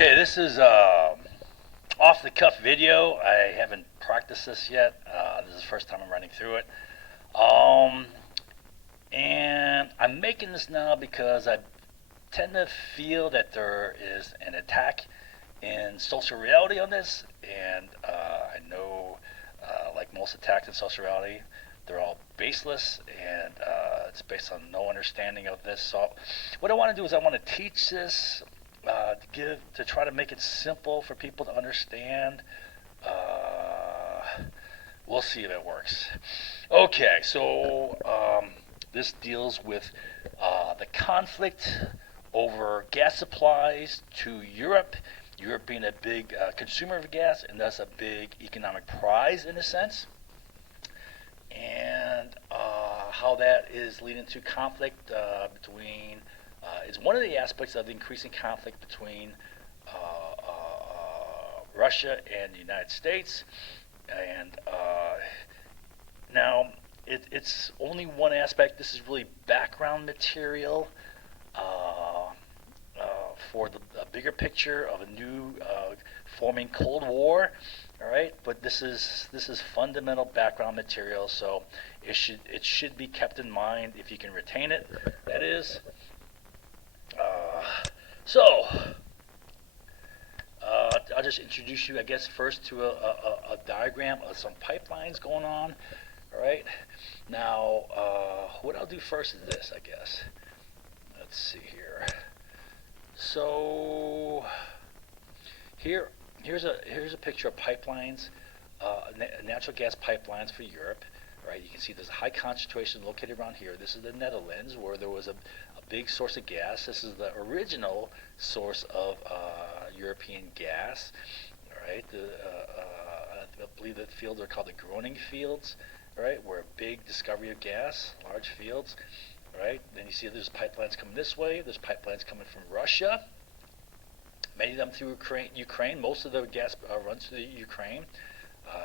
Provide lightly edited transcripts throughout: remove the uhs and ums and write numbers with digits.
Okay, this is off the cuff video. I haven't practiced this yet. This is the first time I'm running through it. Um, and I'm making this now because I tend to feel that there is an attack in social reality on this, and I know, like most attacks in social reality, they're all baseless, and it's based on no understanding of this. So, what I want to do is I want to teach this, to try to make it simple for people to understand. We'll see if it works. Okay, so this deals with the conflict over gas supplies to Europe. Europe being a big consumer of gas, and thus a big economic prize in a sense, and how that is leading to conflict between is one of the aspects of the increasing conflict between Russia and the United States. And now it's only one aspect. This is really background material for the bigger picture of a new forming Cold War. All right, but this is fundamental background material, so it should be kept in mind if you can retain it. That is. So I'll just introduce you, I guess, first to a diagram of some pipelines going on. All right. Now, what I'll do first is this, I guess. Let's see here. So here's a picture of pipelines, natural gas pipelines for Europe. Right, you can see there's a high concentration located around here. This is the Netherlands, where there was a big source of gas. This is the original source of European gas. All right, I believe the fields are called the Groningen fields. All right, where a big discovery of gas, large fields. All right, then you see there's pipelines coming this way. There's pipelines coming from Russia. Many of them through Ukraine. Most of the gas runs through Ukraine.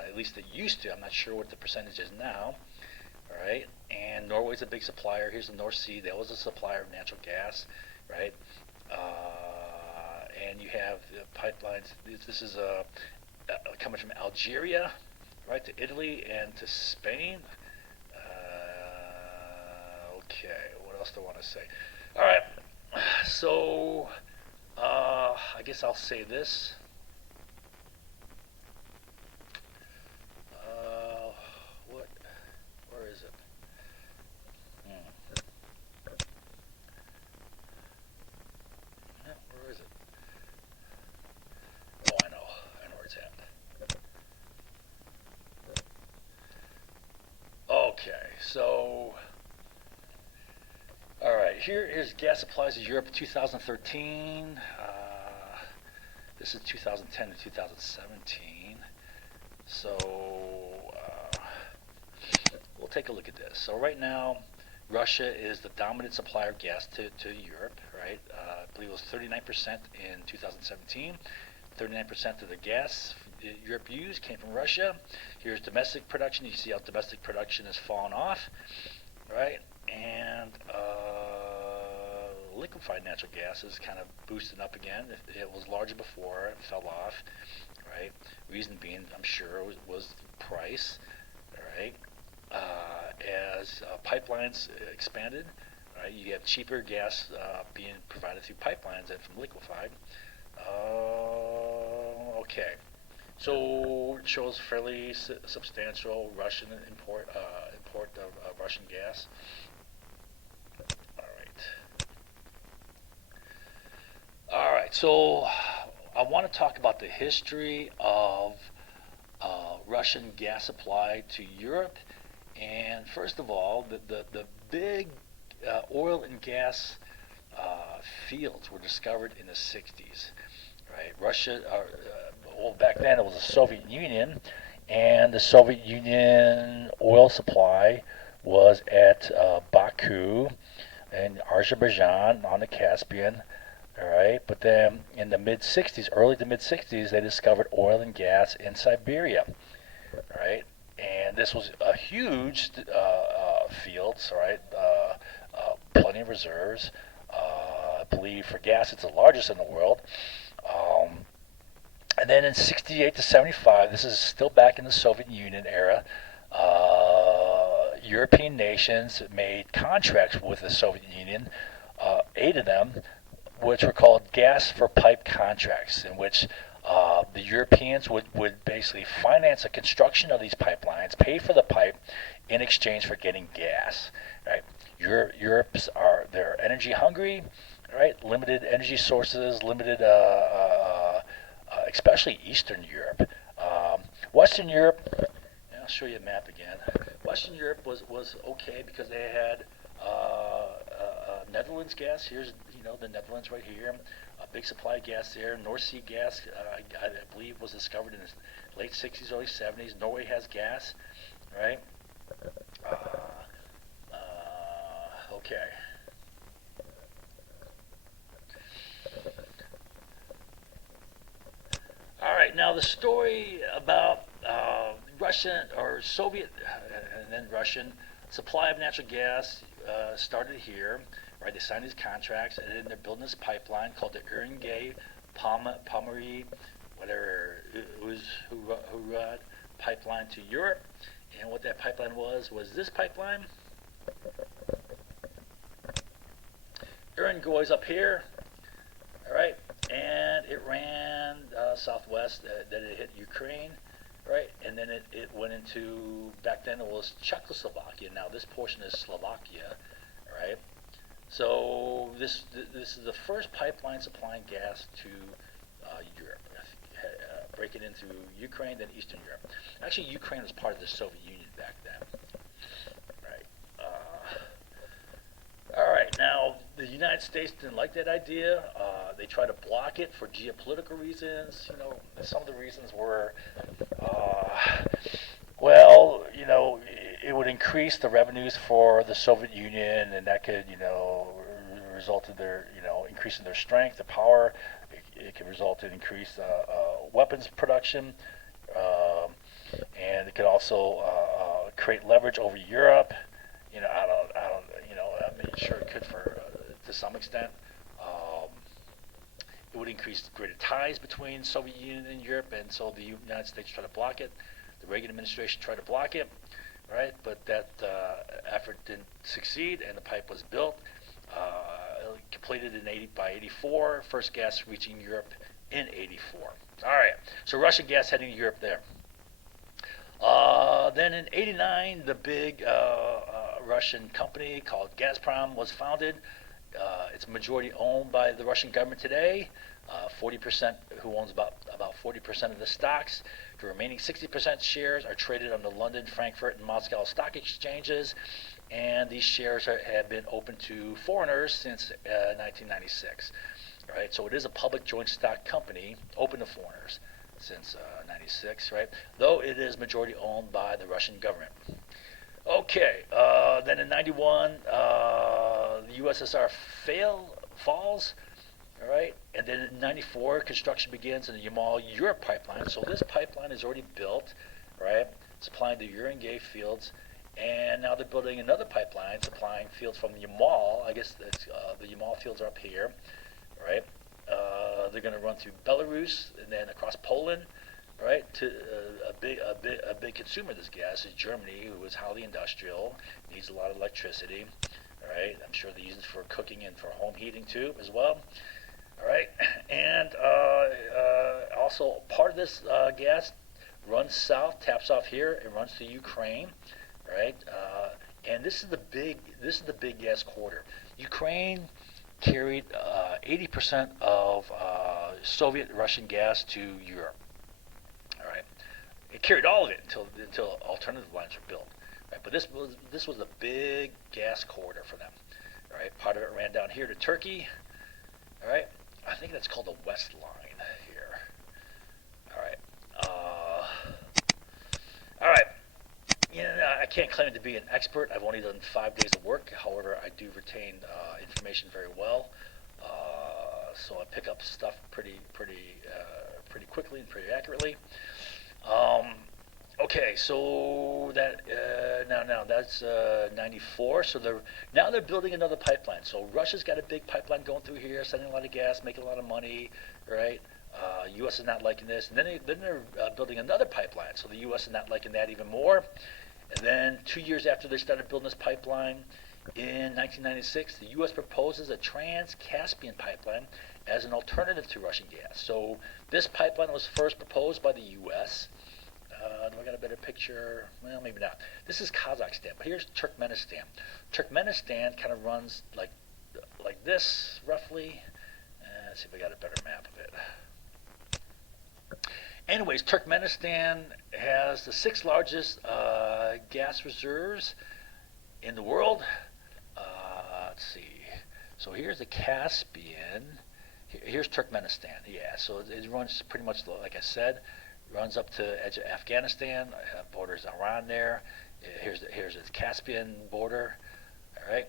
At least it used to. I'm not sure what the percentage is now. All right, and Norway's a big supplier. Here's the North Sea. That was a supplier of natural gas, right? And you have the pipelines. This is coming from Algeria, right, to Italy and to Spain. Okay, what else do I want to say? All right, so I guess I'll say this. Where is it? Yeah, where is it? Oh, I know where it's at. Okay, so all right, here is gas supplies of Europe 2013. This is 2010 to 2017. So we'll take a look at this. So right now, Russia is the dominant supplier of gas to Europe, right? I believe it was 39% in 2017. 39% of the gas Europe used came from Russia. Here's domestic production. You see how domestic production has fallen off, right? And liquefied natural gas is kind of boosting up again. It was larger before, it fell off, right? Reason being, I'm sure, was the price, right? As pipelines expanded, right, you have cheaper gas being provided through pipelines than from liquefied. Okay, so it shows fairly substantial Russian import of Russian gas. All right. So I want to talk about the history of Russian gas supply to Europe. And first of all, the big oil and gas fields were discovered in the 60s. Right, Russia. Well, back then it was the Soviet Union, and the Soviet Union oil supply was at Baku in Azerbaijan on the Caspian. All right, but then in the mid 60s, early to mid 60s, they discovered oil and gas in Siberia. Right, and this was a huge fields. Right, plenty of reserves. I believe for gas, it's the largest in the world. Um, and then in 68 to 75, this is still back in the Soviet Union era, European nations made contracts with the Soviet Union, 8 of them, which were called gas for pipe contracts, in which the Europeans would basically finance the construction of these pipelines, pay for the pipe in exchange for getting gas. Right? Europe's are they're energy hungry, right? Limited energy sources, limited, especially Eastern Europe. Western Europe, I'll show you a map again. Western Europe was okay because they had Netherlands gas. Here's the Netherlands right here. A big supply of gas there. North Sea gas, I believe, was discovered in the late 60s, early 70s. Norway has gas, right? Okay. All right. Now the story about Russian or Soviet and then Russian supply of natural gas started here. Right, they signed these contracts, and then they're building this pipeline called the Uringay Pommery, whatever, Urad pipeline to Europe. And what that pipeline was this pipeline. Uringay up here, all right, and it ran southwest. Then it hit Ukraine, right, and then it went into, back then it was Czechoslovakia. Now this portion is Slovakia, right. So this is the first pipeline supplying gas to Europe, breaking into Ukraine, then Eastern Europe. Actually, Ukraine was part of the Soviet Union back then. Right. All right. Now the United States didn't like that idea. They tried to block it for geopolitical reasons. Some of the reasons were, well, it would increase the revenues for the Soviet Union, and that could, result in their, increasing their strength, their power. It could result in increased weapons production, and it could also create leverage over Europe. I mean, sure it could to some extent. It would increase greater ties between Soviet Union and Europe, and so the United States tried to block it. The Reagan administration tried to block it, right? But that effort didn't succeed, and the pipe was built, completed by 84. First gas reaching Europe in 84. All right, so Russian gas heading to Europe there. Then in 89, the big Russian company called Gazprom was founded. It's majority owned by the Russian government today. 40% who owns about 40% of the stocks. The remaining 60% shares are traded on the London, Frankfurt, and Moscow stock exchanges, and these shares have been open to foreigners since 1996. Right, so it is a public joint stock company open to foreigners since 96. Right, though it is majority owned by the Russian government. Okay, then in 91, the USSR falls, all right, and then in 94, construction begins in the Yamal-Europe pipeline. So this pipeline is already built, right, supplying the Uringay fields, and now they're building another pipeline supplying fields from Yamal. I guess the Yamal fields are up here, right. They're going to run through Belarus and then across Poland. Right, to a big consumer of this gas is Germany, who is highly industrial, needs a lot of electricity. Right, I'm sure they use it for cooking and for home heating too, as well. All right, and also part of this gas runs south, taps off here, and runs to Ukraine. Right, and this is the big gas corridor. Ukraine carried 80% of Soviet Russian gas to Europe. It carried all of it until alternative lines were built. Right? But this was a big gas corridor for them. Right? Part of it ran down here to Turkey. All right, I think that's called the West Line here. All right, all right. I can't claim to be an expert. I've only done 5 days of work. However, I do retain information very well. So I pick up stuff pretty quickly and pretty accurately. Okay, so that now that's 94. So they're building another pipeline. So Russia's got a big pipeline going through here, sending a lot of gas, making a lot of money, right? U.S. is not liking this, and then they're building another pipeline. So the U.S. is not liking that even more. And then 2 years after they started building this pipeline, in 1996, the U.S. proposes a Trans-Caspian pipeline as an alternative to Russian gas. So this pipeline was first proposed by the U.S. Do I got a better picture? Well, maybe not. This is Kazakhstan, but here's Turkmenistan. Turkmenistan kind of runs like this, roughly. Let's see if I got a better map of it. Anyways, Turkmenistan has the sixth largest gas reserves in the world. Let's see. So here's the Caspian. Here's Turkmenistan. Yeah, so it runs pretty much like I said. Runs up to the edge of Afghanistan. Borders Iran there. Here's the Caspian border. All right.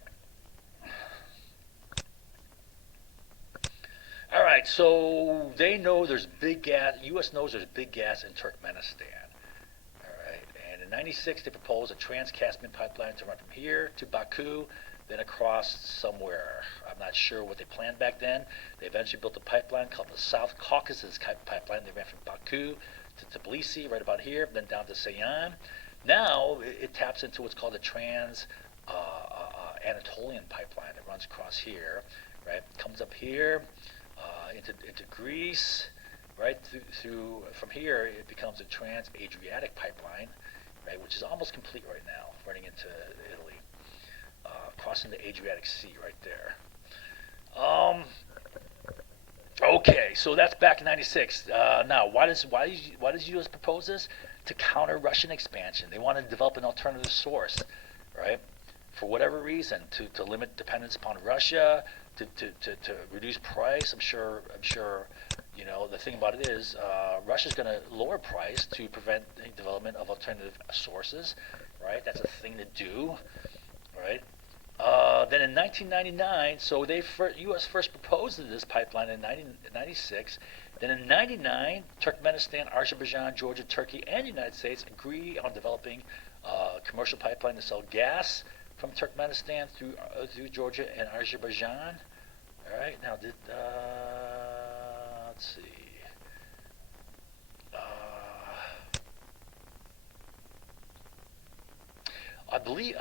All right, so they know there's big gas. U.S. knows there's big gas in Turkmenistan. All right, and in '96 they proposed a Trans-Caspian pipeline to run from here to Baku, then across somewhere. I'm not sure what they planned back then. They eventually built a pipeline called the South Caucasus Pipeline. They ran from Baku to Tbilisi, right about here, then down to Ceyhan. Now it taps into what's called the Trans-Anatolian pipeline. It runs across here, right? Comes up here. Into Greece, right through from here it becomes a Trans-Adriatic pipeline, right, which is almost complete right now, running into Italy, crossing the Adriatic Sea right there. Okay, so that's back in '96. Now, why does U.S. propose this? To counter Russian expansion. They want to develop an alternative source, right? For whatever reason, to limit dependence upon Russia, to reduce price. I'm sure. The thing about it is Russia's going to lower price to prevent the development of alternative sources, right? That's a thing to do, right? Then in 1999, so U.S. first proposed this pipeline in 1996. Then in '99, Turkmenistan, Azerbaijan, Georgia, Turkey, and the United States agree on developing a commercial pipeline to sell gas from Turkmenistan through Georgia and Azerbaijan. All right, now let's see. I believe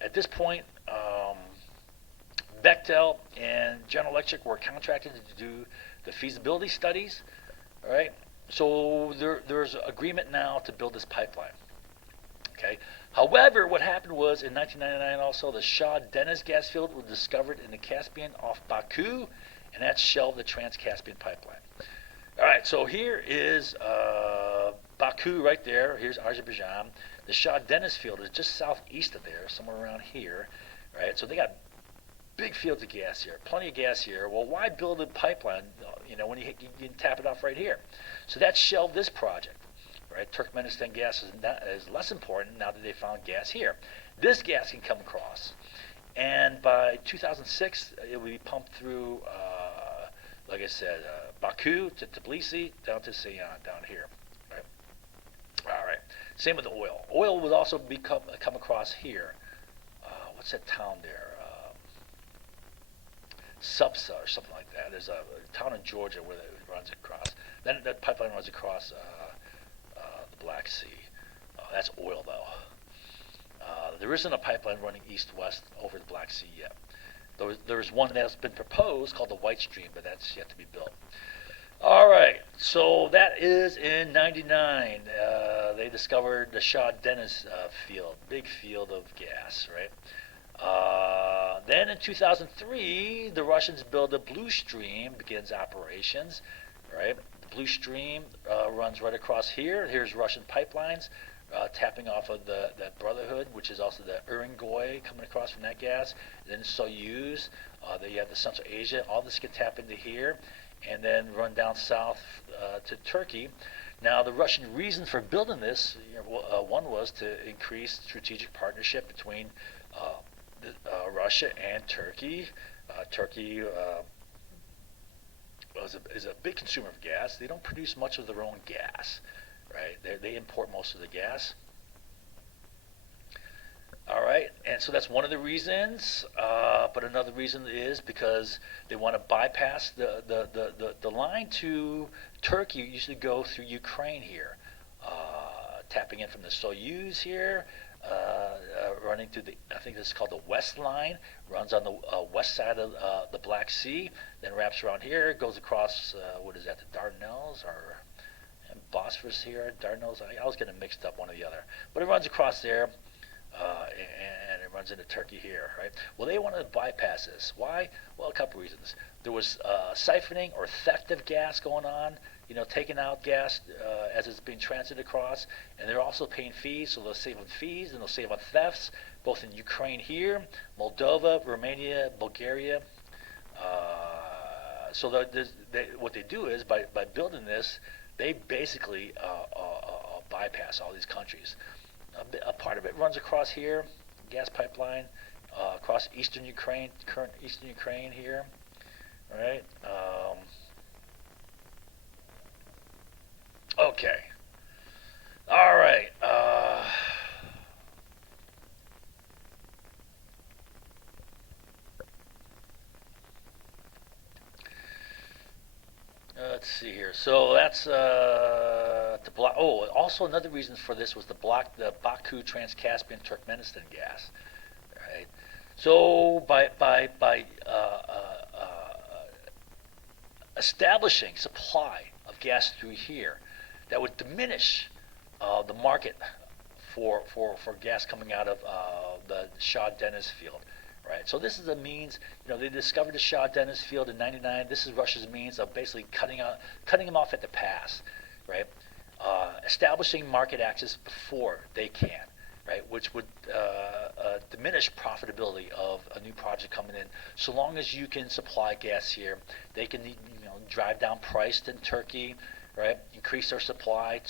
at this point, Bechtel and General Electric were contracted to do the feasibility studies. All right, so there's agreement now to build this pipeline. Okay. However, what happened was in 1999 also the Shah Deniz gas field was discovered in the Caspian off Baku, and that shelved the Trans-Caspian pipeline. All right, so here is Baku right there. Here's Azerbaijan. The Shah Deniz field is just southeast of there, somewhere around here. Right, so they got big fields of gas here, plenty of gas here. Well, why build a pipeline? When you can tap it off right here. So that shelved this project. Right, Turkmenistan gas is less important now that they found gas here. This gas can come across, and by 2006 it will be pumped through, like I said, Baku to Tbilisi down to Ceyhan down here. Right. All right. Same with the oil. Oil would also come across here. What's that town there? Supsa or something like that. There's a town in Georgia where it runs across. Then that pipeline runs across the Black Sea. That's oil, though. There isn't a pipeline running east-west over the Black Sea yet. There's one that's been proposed called the White Stream, but that's yet to be built. All right, so that is in '99. They discovered the Shah Deniz field, big field of gas, right? Then in 2003, the Russians build the Blue Stream, begins operations, right? The Blue Stream runs right across here. Here's Russian pipelines tapping off of that Brotherhood, which is also the Urengoy coming across from that gas. And then Soyuz, there you have the Central Asia. All this can tap into here and then run down south to Turkey. Now, the Russian reason for building this, one was to increase strategic partnership between Russia and Turkey. Turkey is a big consumer of gas. They don't produce much of their own gas, right? They import most of the gas. All right, and so that's one of the reasons. But another reason is because they want to bypass the line to Turkey. Usually go through Ukraine here, tapping in from the Soyuz here, running through the, I think this is called the West Line, runs on the west side of the Black Sea, then wraps around here, goes across, what is that, the Dardanelles or Bosphorus here, Dardanelles. I was getting mixed up, one or the other. But it runs across there, and it runs into Turkey here, right? Well, they wanted to bypass this. Why? Well, a couple reasons. There was siphoning or theft of gas going on, taking out gas as it's being transited across, and they're also paying fees, so they'll save on fees and they'll save on thefts, both in Ukraine here, Moldova, Romania, Bulgaria. So what they do is, by building this, they basically bypass all these countries. A part of it runs across here, gas pipeline, across eastern Ukraine, current eastern Ukraine here, right? Okay. All right. Let's see here. So that's to block. Oh, also another reason for this was to block the Baku Trans-Caspian Turkmenistan gas, right? So by establishing supply of gas through here, that would diminish the market for gas coming out of the Shah Deniz field, right? So this is a means. They discovered the Shah Deniz field in '99. This is Russia's means of basically cutting them off at the pass, right? Establishing market access before they can, right? Which would diminish profitability of a new project coming in. So long as you can supply gas here, they can drive down price in Turkey, right? Increase their supply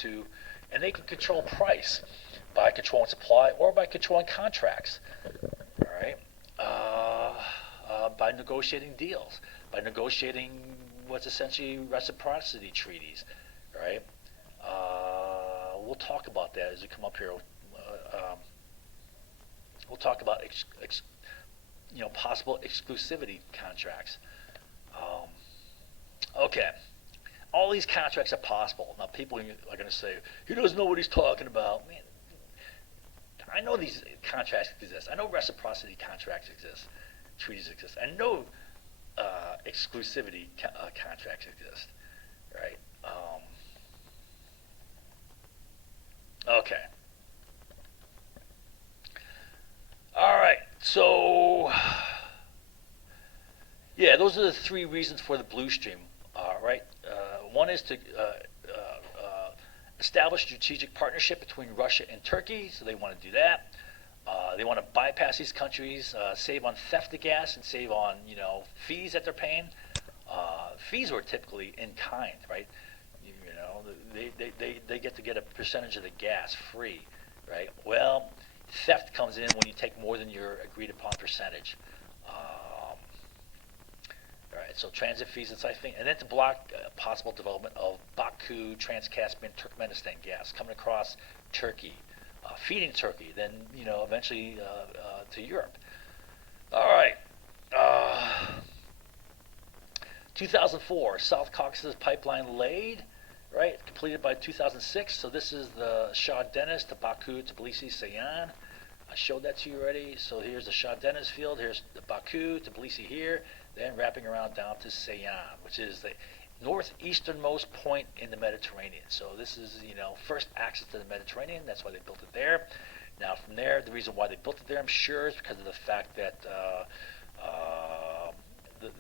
and they can control price by controlling supply or by controlling contracts, all right? By negotiating deals, by negotiating what's essentially reciprocity treaties, right? We'll talk about that as we come up here. We'll talk about possible exclusivity contracts. Okay, all these contracts are possible. Now, people are going to say, he doesn't know what he's talking about. Man, I know these contracts exist. I know reciprocity contracts exist, treaties exist. I know exclusivity contracts exist, right? Okay. All right. So, yeah, those are the three reasons for the Blue Stream, right? One is to establish strategic partnership between Russia and Turkey, so they want to do that. They want to bypass these countries, save on theft of gas, and save on fees that they're paying. Fees were typically in kind, right? They get a percentage of the gas free, right? Well, theft comes in when you take more than your agreed upon percentage. All right, so transit fees and such thing, and then to block possible development of Baku Trans-Caspian Turkmenistan gas coming across Turkey, feeding Turkey, then eventually to Europe. All right. 2004, South Caucasus pipeline laid, right? Completed by 2006. So this is the Shah Deniz to Baku, Tbilisi, Sayan. I showed that to you already. So here's the Shah Deniz field. Here's the Baku, Tbilisi here. Then wrapping around down to Sayan, which is the northeasternmost point in the Mediterranean. So this is, first access to the Mediterranean. That's why they built it there. Now from there, the reason why they built it there, I'm sure, is because of the fact that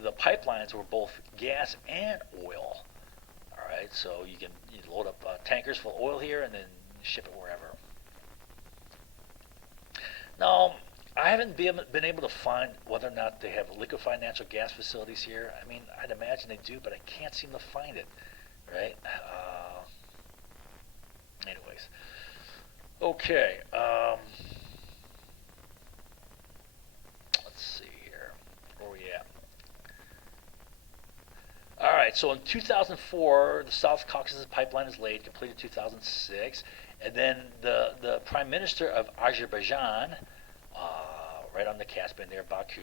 the pipelines were both gas and oil. All right, so you load up tankers full of oil here and then ship it wherever. Now, I haven't been able to find whether or not they have liquefied natural gas facilities here. I mean, I'd imagine they do, but I can't seem to find it, right? Anyways. Okay. Let's see here. Where are we at? All right. right. So in 2004, the South Caucasus pipeline is laid, completed 2006, and then the prime minister of Azerbaijan, right on the Caspian there, Baku,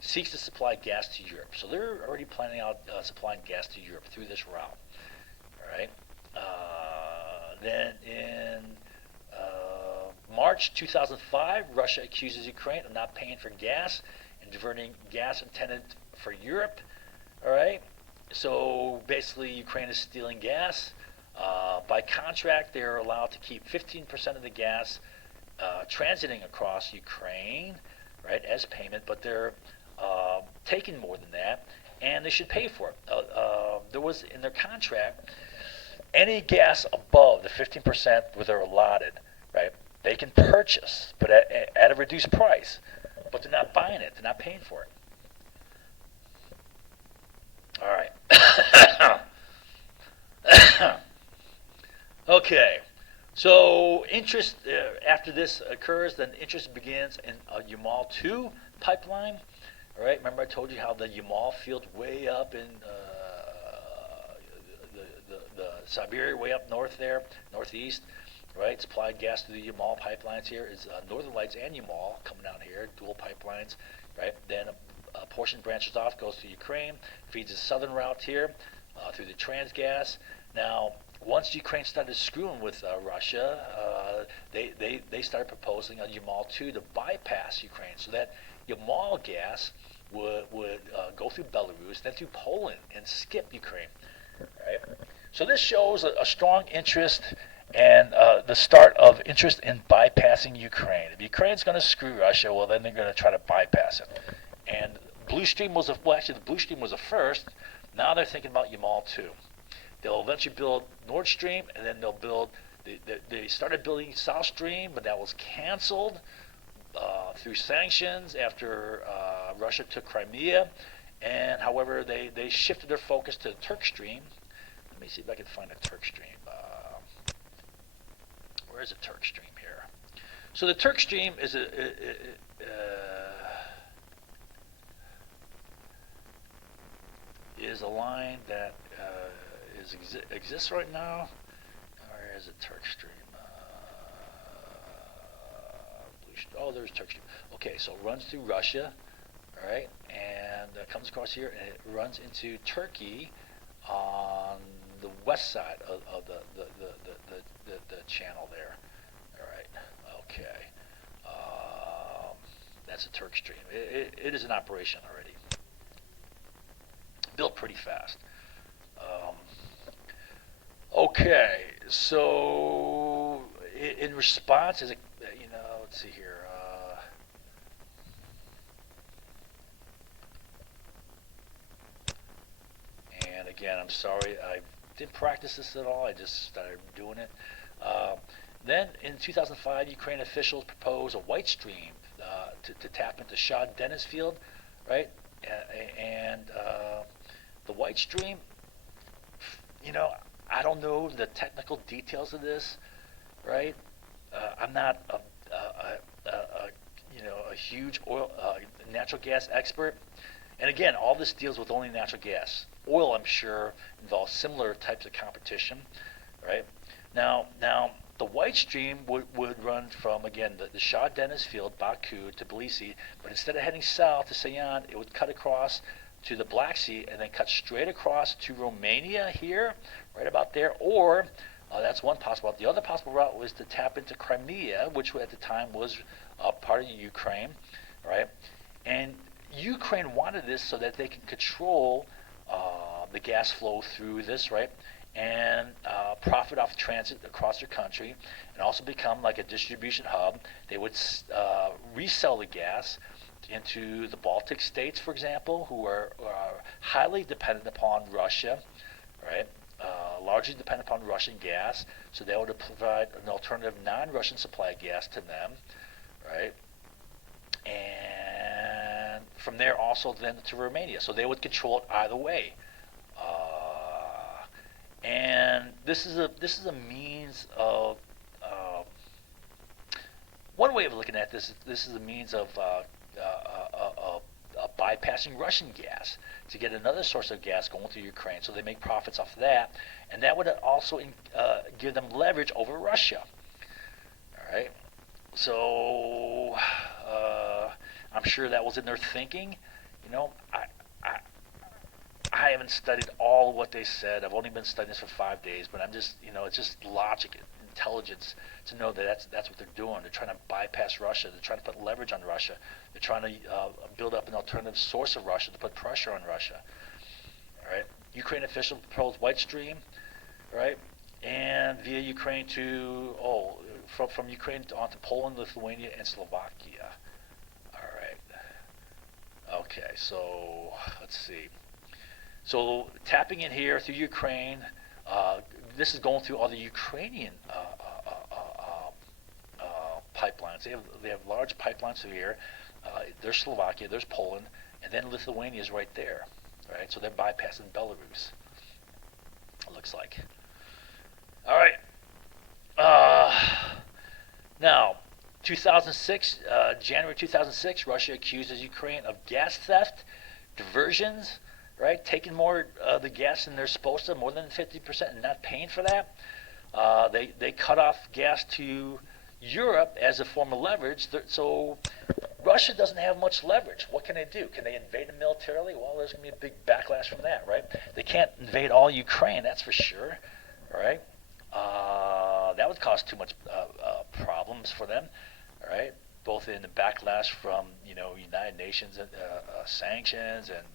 seeks to supply gas to Europe. So they're already planning out supplying gas to Europe through this route. All right. Then in March 2005, Russia accuses Ukraine of not paying for gas and diverting gas intended for Europe. All right. So basically, Ukraine is stealing gas. By contract, they're allowed to keep 15% of the gas transiting across Ukraine, right, as payment, but they're taking more than that, and they should pay for it. There was in their contract, any gas above the 15% where they're allotted, right, they can purchase, but at a reduced price, but they're not buying it, they're not paying for it. All right. Okay. So interest after this occurs, then interest begins in Yamal 2 pipeline. All right. Remember I told you how the Yamal field way up in the Siberia, way up north there, northeast. Right. Supplied gas to the Yamal pipelines here is Northern Lights and Yamal coming out here, dual pipelines. Right. Then a portion branches off, goes to Ukraine, feeds the southern route here through the Transgas. Now, once Ukraine started screwing with Russia, they started proposing on Yamal 2 to bypass Ukraine, so that Yamal gas would go through Belarus, then through Poland, and skip Ukraine. Right? So this shows a strong interest and the start of interest in bypassing Ukraine. If Ukraine's going to screw Russia, well, then they're going to try to bypass it. And Blue Stream was actually the Blue Stream was the first. Now they're thinking about Yamal 2. They'll eventually build Nord Stream, and then they'll build. They started building South Stream, but that was canceled through sanctions after Russia took Crimea. And however, they shifted their focus to the Turk Stream. Let me see if I can find a Turk Stream. Where is a Turk Stream here? So the Turk Stream is a line that exists right now. Where is it? Turk Stream. Oh, there's Turk Stream. Okay, so it runs through Russia, all right, and comes across here, and it runs into Turkey on the west side of the channel there. All right, okay. That's a Turk Stream. It is in operation already. Built pretty fast. Okay, so in response, is it, let's see here. And again, I'm sorry, I didn't practice this at all. I just started doing it. Then in 2005, Ukraine officials proposed a white stream to tap into Shah Deniz field, right? And the white stream, I don't know the technical details of this, right? I'm not a huge natural gas expert. And again, all this deals with only natural gas. Oil, I'm sure, involves similar types of competition, right? Now, the white stream would run from, again, the Shah Deniz field, Baku, to Tbilisi, but instead of heading south to Sayan, it would cut across to the Black Sea and then cut straight across to Romania here, right about there, or that's one possible route. The other possible route was to tap into Crimea, which at the time was part of Ukraine, right? And Ukraine wanted this so that they could control the gas flow through this, right? And profit off transit across their country, and also become like a distribution hub. They would resell the gas into the Baltic states, for example, who are highly dependent upon Russia, right? Largely dependent upon Russian gas, so they would provide an alternative non-Russian supply of gas to them, right? And from there also then to Romania, so they would control it either way. And this is a means of one way of looking at this. This is a means of bypassing Russian gas to get another source of gas going through Ukraine. So they make profits off of that, and that would also give them leverage over Russia. All right. So I'm sure that was in their thinking. You know, I I haven't studied all of what they said. I've only been studying this for 5 days, but I'm just, it's just logic, intelligence to know that that's what they're doing. They're trying to bypass Russia. They're trying to put leverage on Russia. They're trying to build up an alternative source of Russia to put pressure on Russia. All right. Ukraine officials proposed White Stream, right, and via Ukraine to from Ukraine onto Poland, Lithuania, and Slovakia. All right. Okay. So let's see. So tapping in here through Ukraine, this is going through all the Ukrainian pipelines. They have large pipelines through here. There's Slovakia, there's Poland, and then Lithuania is right there. Right, so they're bypassing Belarus. It looks like. All right. Now, 2006, January 2006, Russia accuses Ukraine of gas theft, diversions, right? Taking more of the gas than they're supposed to, more than 50%, and not paying for that. They cut off gas to Europe as a form of leverage. So Russia doesn't have much leverage. What can they do? Can they invade them militarily? Well, there's going to be a big backlash from that, right? They can't invade all Ukraine, that's for sure, right? That would cause too much problems for them, right? Both in the backlash from United Nations sanctions and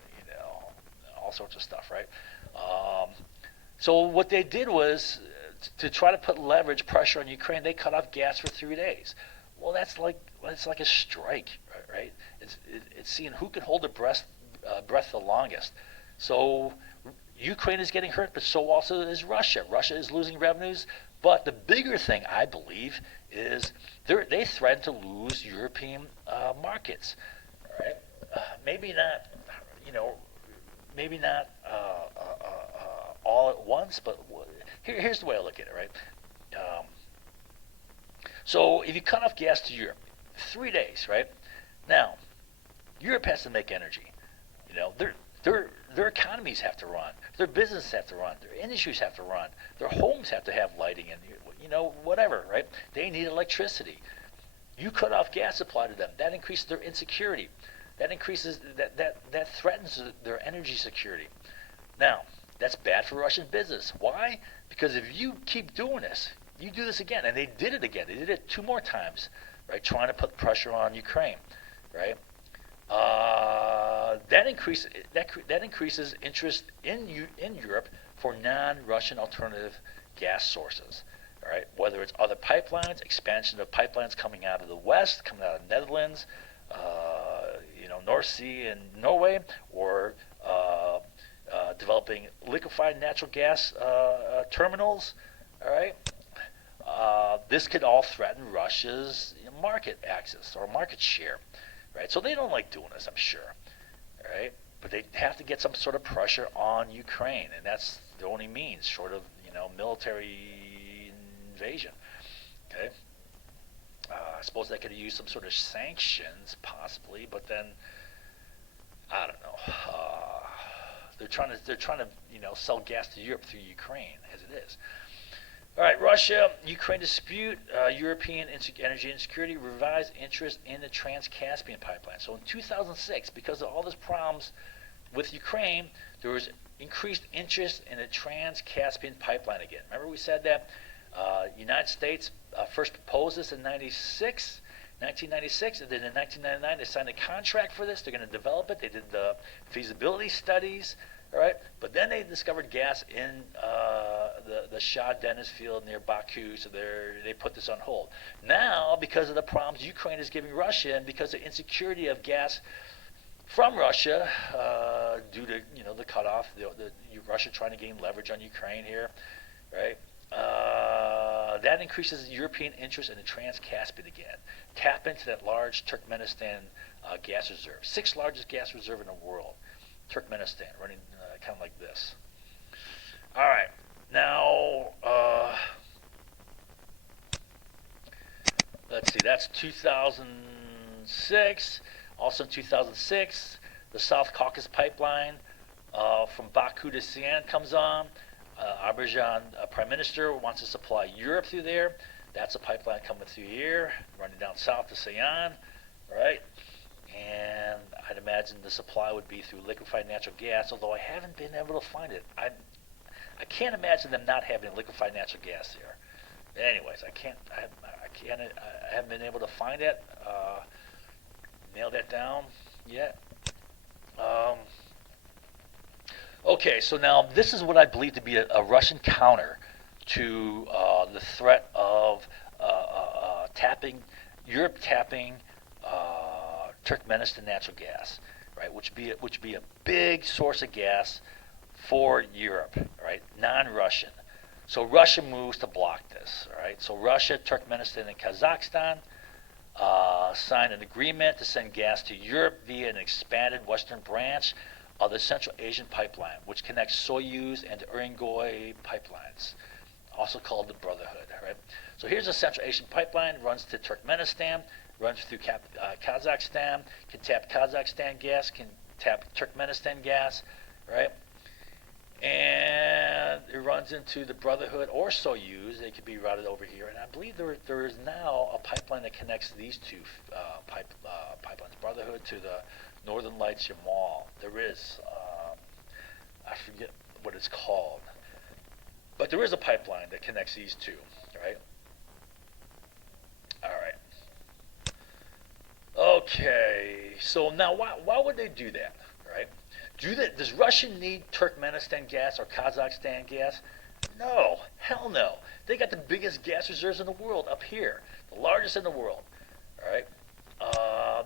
all sorts of stuff, right? So what they did was to try to put leverage pressure on Ukraine. They cut off gas for 3 days. Well, it's like a strike, right? It's seeing who can hold their breath the longest. So Ukraine is getting hurt, but so also is Russia. Russia is losing revenues. But the bigger thing, I believe, is they threaten to lose European markets. Right? Maybe not, maybe not all at once, but here's the way I look at it, right? So if you cut off gas to Europe, 3 days, right? Now, Europe has to make energy. Their economies have to run. Their businesses have to run. Their industries have to run. Their homes have to have lighting and whatever, right? They need electricity. You cut off gas supply to them. That increases their insecurity. That increases that threatens their energy security. Now, that's bad for Russian business. Why? Because if you keep doing this, you do this again, and they did it again. They did it 2 more times, right? Trying to put pressure on Ukraine, right? That increases interest in Europe for non-Russian alternative gas sources. All right, whether it's other pipelines, expansion of pipelines coming out of the west, coming out of the Netherlands, North Sea and Norway, or developing liquefied natural gas terminals. All right, this could all threaten Russia's market access or market share. Right, so they don't like doing this, I'm sure. Right, but they have to get some sort of pressure on Ukraine, and that's the only means, short of military invasion. Okay, I suppose they could use some sort of sanctions, possibly, but then I don't know. They're trying to sell gas to Europe through Ukraine, as it is. All right, Russia, Ukraine dispute, European energy insecurity, revised interest in the Trans-Caspian pipeline. So in 2006, because of all these problems with Ukraine, there was increased interest in the Trans-Caspian pipeline again. Remember we said that United States first proposed this in 1996, and then in 1999 they signed a contract for this. They're going to develop it. They did the feasibility studies. All right, but then they discovered gas in the Shah Deniz field near Baku, so they put this on hold. Now, because of the problems Ukraine is giving Russia, and because of insecurity of gas from Russia, due to the cutoff, Russia trying to gain leverage on Ukraine here, right? That increases European interest in the Trans-Caspian again. Tap into that large Turkmenistan gas reserve, 6th largest gas reserve in the world. Turkmenistan, running kind of like this. All right, now let's see. That's 2006. Also in 2006, The South Caucasus pipeline from Baku to Sian comes on. Azerbaijan prime minister wants to supply Europe through there. That's a pipeline coming through here, running down south to Sian, right? And I'd imagine the supply would be through liquefied natural gas, although I haven't been able to find it. I can't imagine them not having liquefied natural gas there. Anyways, I haven't been able to find it, nail that down yet. Okay, so now this is what I believe to be a Russian counter to the threat of Europe tapping Turkmenistan natural gas, right? Which would be a big source of gas for Europe, right? Non-Russian. So Russia moves to block this, all right? So Russia, Turkmenistan, and Kazakhstan signed an agreement to send gas to Europe via an expanded western branch of the Central Asian Pipeline, which connects Soyuz and Urengoy pipelines, also called the Brotherhood, right? So here's the Central Asian Pipeline, runs to Turkmenistan, runs through Kazakhstan, can tap Kazakhstan gas, can tap Turkmenistan gas, right? And it runs into the Brotherhood or Soyuz. They could be routed over here. And I believe there is now a pipeline that connects these two pipelines, Brotherhood to the Northern Lights Yamal. There is, I forget what it's called. But there is a pipeline that connects these two, right? All right. Okay, so now why would they do that, right? Does Russia need Turkmenistan gas or Kazakhstan gas? No, hell no. They got the biggest gas reserves in the world up here, the largest in the world, all right?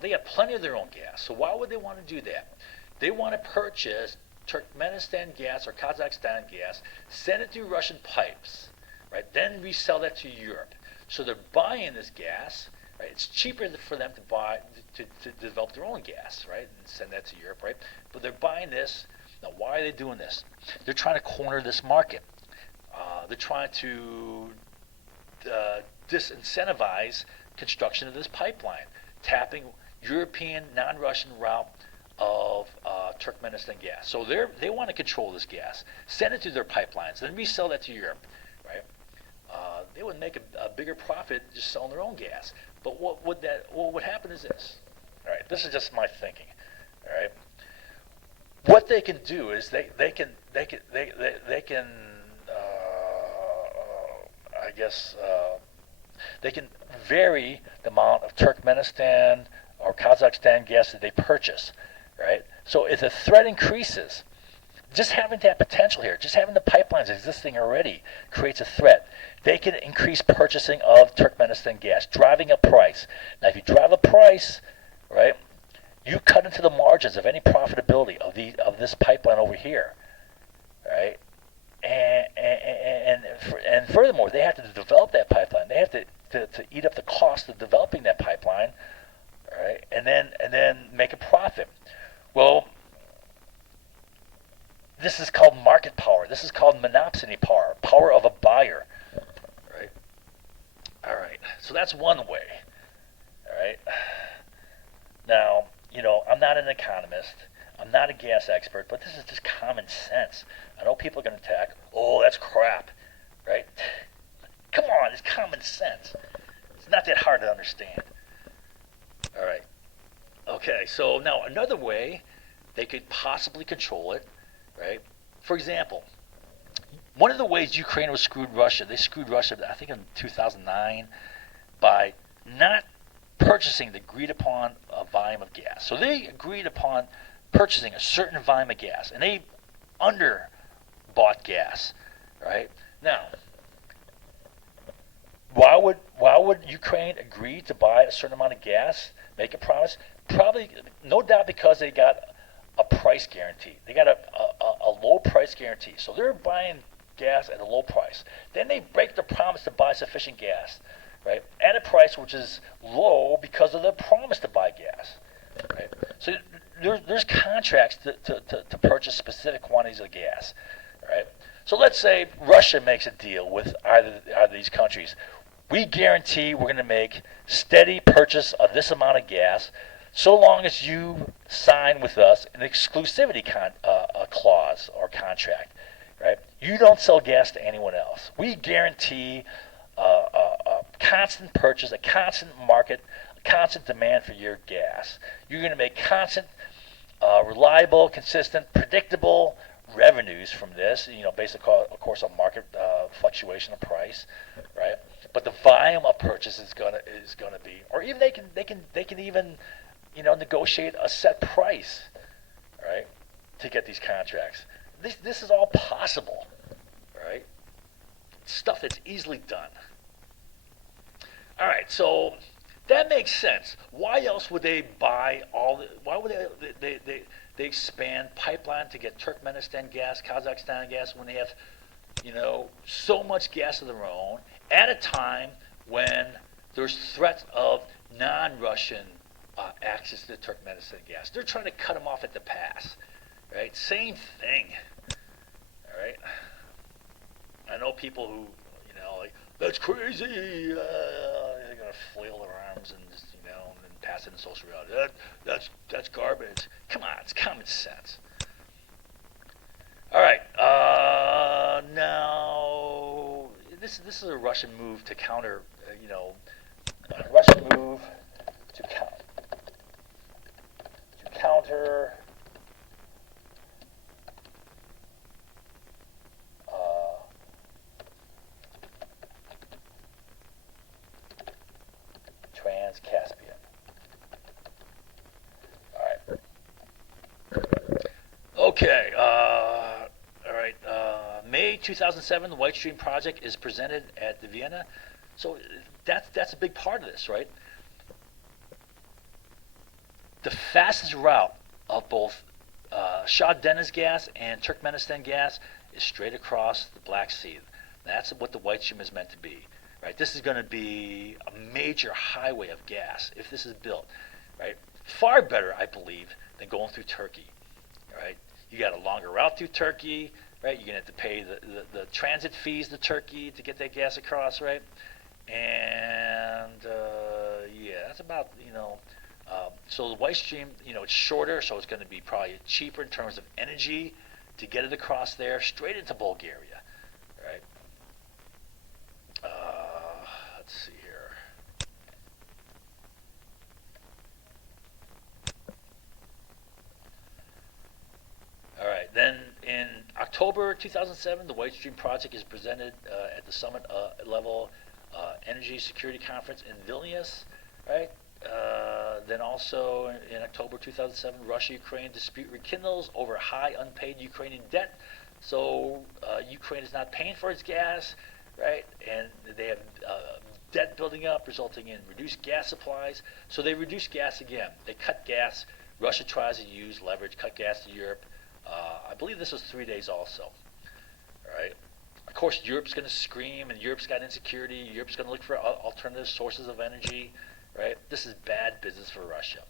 They have plenty of their own gas, so why would they want to do that? They want to purchase Turkmenistan gas or Kazakhstan gas, send it through Russian pipes, right? Then resell that to Europe. So they're buying this gas, right? It's cheaper for them to buy to develop their own gas, right, and send that to Europe, right? But they're buying this. Now, why are they doing this? They're trying to corner this market. They're trying to disincentivize construction of this pipeline, tapping European non-Russian route of Turkmenistan gas. So they want to control this gas, send it through their pipelines, then resell that to Europe, right? They would make a bigger profit just selling their own gas. But what would happen is this. All right, this is just my thinking. All right, what they can do is they can I guess they can vary the amount of Turkmenistan or Kazakhstan gas that they purchase. Right. So if the threat increases, just having that potential here, just having the pipelines existing already creates a threat. They can increase purchasing of Turkmenistan gas, driving up price. Now, if you drive up price, right, you cut into the margins of any profitability of this pipeline over here, right? And furthermore, they have to develop that pipeline. They have to eat up the cost of developing that pipeline, right? And then make a profit. Well, this is called market power. This is called monopsony power, power of a buyer. Right? All right. So that's one way. All right. Now, I'm not an economist. I'm not a gas expert, but this is just common sense. I know people are going to attack, oh, that's crap. Right? Come on, it's common sense. It's not that hard to understand. All right. Okay, so now another way they could possibly control it, right? For example, one of the ways Ukraine was screwed Russia, they screwed Russia, I think in 2009, by not purchasing the agreed upon volume of gas. So they agreed upon purchasing a certain volume of gas, and they underbought gas, right? Now, why would Ukraine agree to buy a certain amount of gas, make a promise? Probably, no doubt, because they got a price guarantee. They got a low price guarantee. So they're buying gas at a low price. Then they break the promise to buy sufficient gas, right, at a price which is low because of the promise to buy gas, right? So there's contracts to purchase specific quantities of gas, right? So let's say Russia makes a deal with either of these countries. We guarantee we're going to make steady purchase of this amount of gas So long as you sign with us an exclusivity clause or contract, right? You don't sell gas to anyone else. We guarantee a constant purchase, a constant market, a constant demand for your gas. You're going to make constant, reliable, consistent, predictable revenues from this. Based of course on market fluctuation of price, right? But the volume of purchase is gonna be, or even they can even negotiate a set price, right, to get these contracts. This is all possible, right? Stuff that's easily done. All right, so that makes sense. Why else would they buy all? Why would they expand pipeline to get Turkmenistan gas, Kazakhstan gas when they have so much gas of their own at a time when there's threat of non-Russian access to the Turkmenistan gas? They're trying to cut them off at the pass, right? Same thing, all right? I know people who, like, that's crazy. They're gonna flail their arms and just, and pass it in social reality. That's garbage. Come on, it's common sense. All right. Now this is a Russian move to counter. Russian move to counter. Trans-Caspian. All right. Okay. All right. May 2007, the White Stream project is presented at the Vienna. So that's a big part of this, right? The fastest route of both Shah Deniz gas and Turkmenistan gas is straight across the Black Sea. That's what the White Stream is meant to be. Right, this is going to be a major highway of gas if this is built, right? Far better, I believe, than going through Turkey, right? You got a longer route through Turkey, right? You're going to have to pay the transit fees to Turkey to get that gas across, right? And yeah, that's about so the White Stream, it's shorter, so it's going to be probably cheaper in terms of energy to get it across there, straight into Bulgaria, right? Let's see here. All right. Then in October 2007, the White Stream project is presented at the summit level energy security conference in Vilnius. Right. Then also in October 2007, Russia-Ukraine dispute rekindles over high unpaid Ukrainian debt. So Ukraine is not paying for its gas, right? And they have debt building up, resulting in reduced gas supplies. So they reduce gas again. They cut gas. Russia tries to use leverage, cut gas to Europe. I believe this was 3 days also. All right. Of course, Europe's going to scream, and Europe's got insecurity. Europe's going to look for alternative sources of energy. Right. This is bad business for Russia.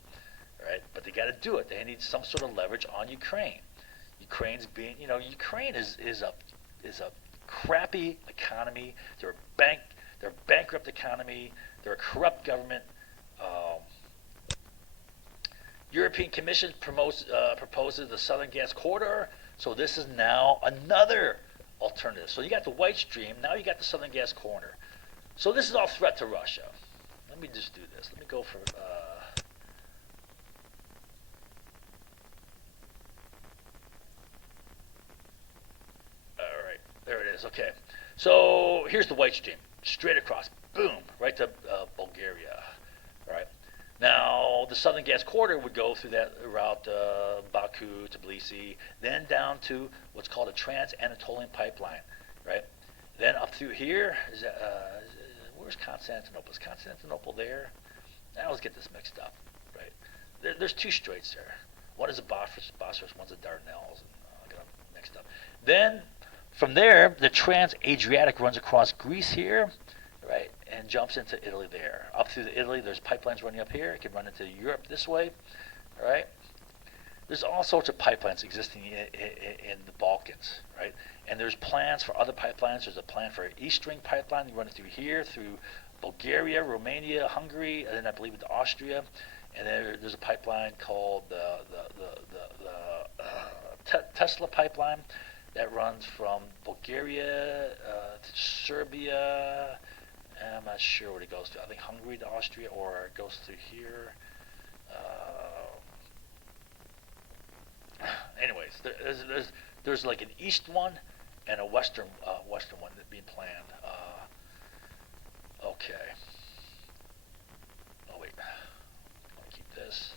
Right. But they got to do it. They need some sort of leverage on Ukraine. Ukraine's being, Ukraine is a crappy economy. They're a bankrupt economy. They're a corrupt government. European Commission proposes the Southern Gas Corridor. So this is now another alternative. So you got the White Stream. Now you got the Southern Gas Corridor. So this is all threat to Russia. Let me just do this. Let me go for. All right, there it is. Okay, so here's the White Stream, straight across, boom, right to Bulgaria. All right. Now the Southern Gas Corridor would go through that route, Baku, Tbilisi, then down to what's called a Trans-Anatolian Pipeline, right? Then up through here is where's Constantinople? Is Constantinople there? I always get this mixed up, right? There's two straits there. One is the Bosphorus, one's the Dardanelles, and I got them mixed up. Then from there, the Trans-Adriatic runs across Greece here, right, and jumps into Italy there. Up through Italy, there's pipelines running up here. It can run into Europe this way, all right? There's all sorts of pipelines existing in the Balkans, right? And there's plans for other pipelines. There's a plan for an East String pipeline. You run it through here, through Bulgaria, Romania, Hungary, and then I believe into Austria. and there's a pipeline called the Tesla pipeline that runs from Bulgaria to Serbia. I'm not sure what it goes to. I think Hungary to Austria, or it goes through here. Anyways, there's like an east one and a western one that being planned. Okay. Oh wait, let me keep this.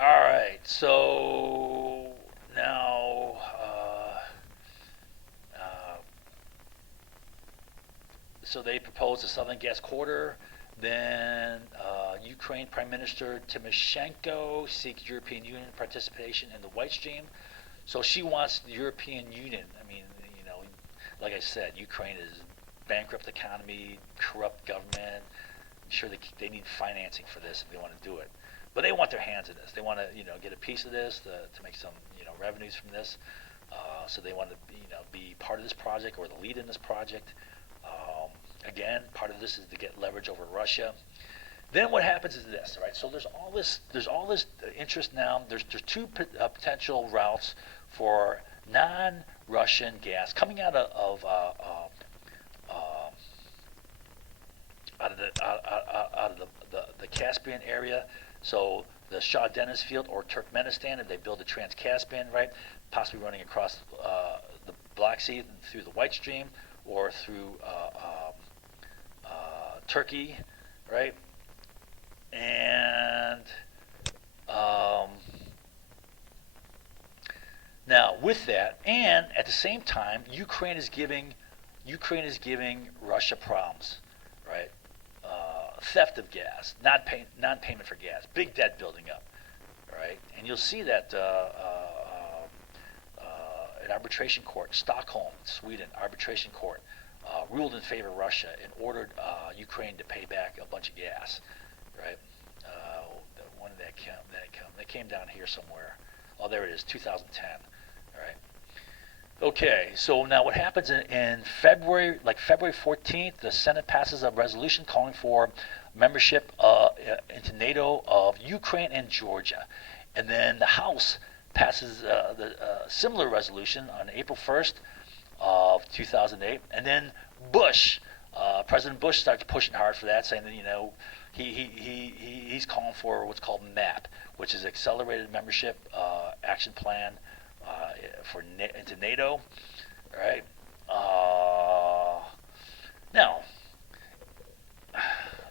All right, so now so they proposed a Southern Gas Corridor. Then Ukraine Prime Minister Tymoshenko seeks European Union participation in the White Stream. So she wants the European Union. I mean, like I said, Ukraine is bankrupt economy, corrupt government. I'm sure they need financing for this if they want to do it. But they want their hands in this. They want to get a piece of this to make some revenues from this. So they want to be part of this project or the lead in this project. Again, part of this is to get leverage over Russia. Then what happens is this, right? So there's all this interest now. There's two potential routes for non-Russian gas coming out of the Caspian area. So the Shah Deniz field or Turkmenistan, if they build a Trans-Caspian, right, possibly running across the Black Sea through the White Stream or through Turkey, right? And now with that, and at the same time, Ukraine is giving Russia problems, right? Theft of gas, non-payment for gas, big debt building up, right? And you'll see that an arbitration court, Stockholm, Sweden, arbitration court ruled in favor of Russia and ordered Ukraine to pay back a bunch of gas, right? When did that come? That came down here somewhere. Oh, there it is, 2010, right? Okay, so now what happens in February, like February 14th, the Senate passes a resolution calling for membership into NATO of Ukraine and Georgia. And then the House passes the similar resolution on April 1st of 2008. And then President Bush starts pushing hard for that, saying that, he's calling for what's called MAP, which is Accelerated Membership Action Plan into NATO, right? Now,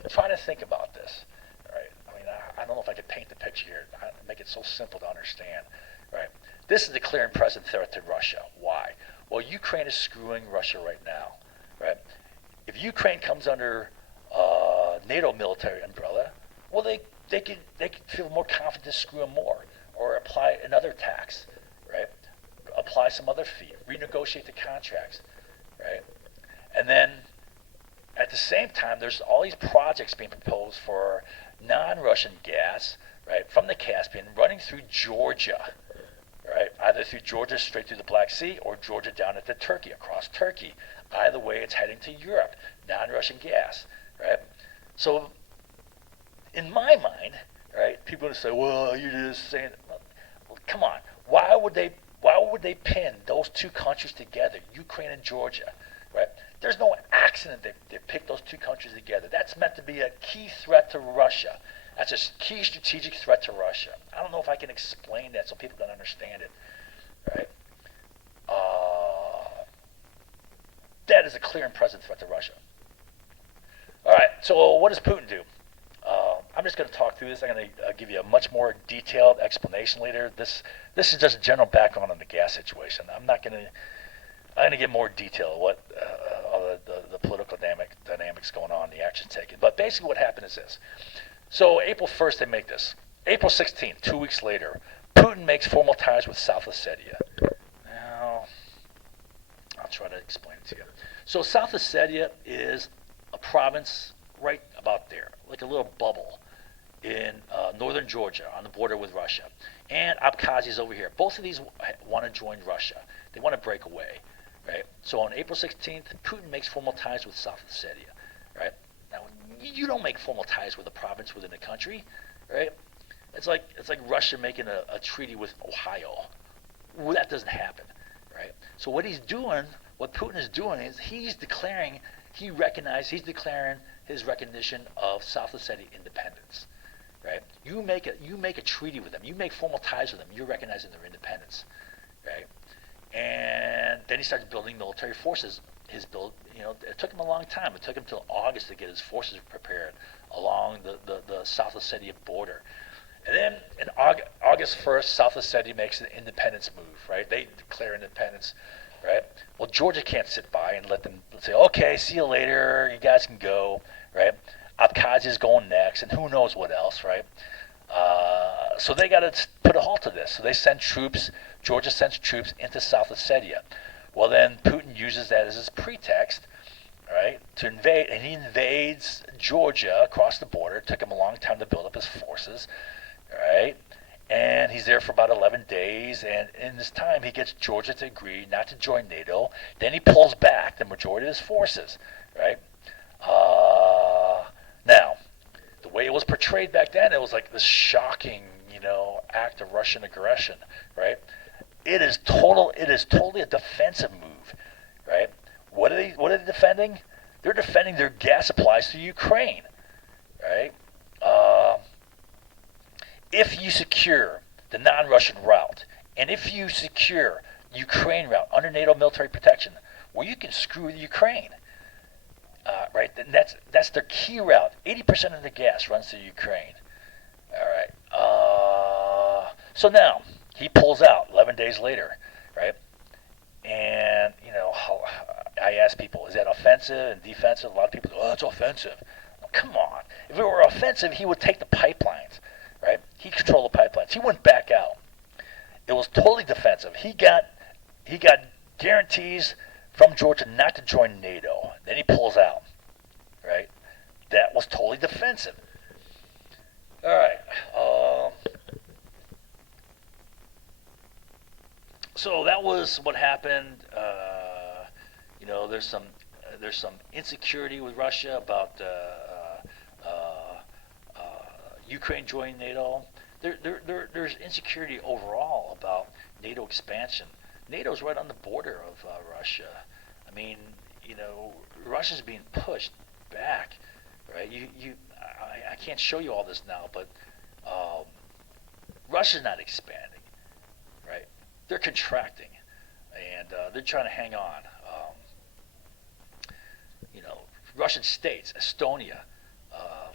try to think about this, right? I mean, I don't know if I could paint the picture here, make it so simple to understand, right? This is a clear and present threat to Russia. Why? Well, Ukraine is screwing Russia right now, right? If Ukraine comes under NATO military umbrella, well, they can feel more confident to screw them more or apply another tax, right? Apply some other fee, renegotiate the contracts, right? And then at the same time, there's all these projects being proposed for non-Russian gas, right, from the Caspian running through Georgia, right? Either through Georgia straight through the Black Sea or Georgia down into Turkey, across Turkey. Either way, it's heading to Europe, non-Russian gas, right? So in my mind, right, people are going to say, well, you're just saying, well, come on, why would they pin those two countries together, Ukraine and Georgia, right? There's no accident they picked those two countries together. That's meant to be a key threat to Russia. That's a key strategic threat to Russia. I don't know if I can explain that so people can understand it, right? That is a clear and present threat to Russia. All right, so what does Putin do? I'm just going to talk through this. I'm going to give you a much more detailed explanation later. This is just a general background on the gas situation. I'm going to get more detail of what all the political dynamics going on, the actions taken. But basically what happened is this. So April 1st, they make this. April 16th, 2 weeks later, Putin makes formal ties with South Ossetia. Now, I'll try to explain it to you. So South Ossetia is a province right about there, like a little bubble in northern Georgia on the border with Russia. And Abkhazia is over here. Both of these want to join Russia. They want to break away, right? So on April 16th, Putin makes formal ties with South Ossetia, right? Now, you don't make formal ties with a province within a country, right? It's like Russia making a treaty with Ohio. Well, that doesn't happen, right? So what Putin is doing is he's declaring his recognition of South Ossetia independence, right? You make a treaty with them. You make formal ties with them. You're recognizing their independence, right? And then he starts building military forces. It took him a long time. It took him till August to get his forces prepared along the South Ossetia border. And then in August 1st, South Ossetia makes an independence move, right? They declare independence, right? Well, Georgia can't sit by and let them say, okay, see you later, you guys can go, right? Abkhazia's going next, and who knows what else, right? So they got to put a halt to this. So they send troops. Georgia sends troops into South Ossetia. Well, then Putin uses that as his pretext, right, to invade, and he invades Georgia across the border. It took him a long time to build up his forces, right? And he's there for about 11 days, and in this time he gets Georgia to agree not to join NATO. Then he pulls back the majority of his forces, right? Now, the way it was portrayed back then, it was like this shocking, act of Russian aggression, right? It is totally a defensive move, right? What are they defending? They're defending their gas supplies to Ukraine, right? If you secure the non-Russian route, and if you secure Ukraine route under NATO military protection, well, you can screw Ukraine, right? And that's their key route. 80% of the gas runs through Ukraine. All right. So now he pulls out 11 days later, right? And I ask people, is that offensive and defensive? A lot of people go, oh, it's offensive. Well, come on. If it were offensive, he would take the pipelines, right? He controlled the pipelines. He wouldn't back out. It was totally defensive. He got guarantees from Georgia not to join NATO. Then he pulls out, right? That was totally defensive. All right. So that was what happened. There's some insecurity with Russia about Ukraine joining NATO. There's insecurity overall about NATO expansion. NATO's right on the border of Russia. I mean, Russia's being pushed back, right? I can't show you all this now, but Russia's not expanding, right? They're contracting, and they're trying to hang on. Russian states, Estonia,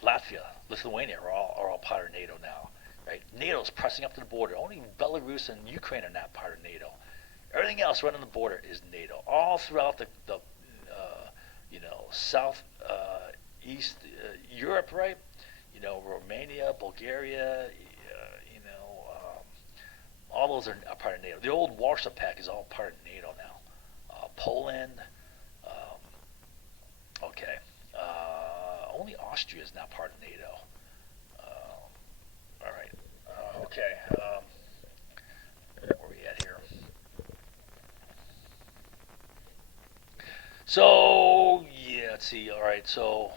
Latvia, Lithuania are all part of NATO now, right? NATO's pressing up to the border. Only Belarus and Ukraine are not part of NATO. Everything else right on the border is NATO. All throughout the South East Europe, right? Romania, Bulgaria, all those are part of NATO. The old Warsaw Pact is all part of NATO now. Poland, okay. Only Austria is not part of NATO. All right. Okay. Where are we at here? So, yeah, let's see. All right. So,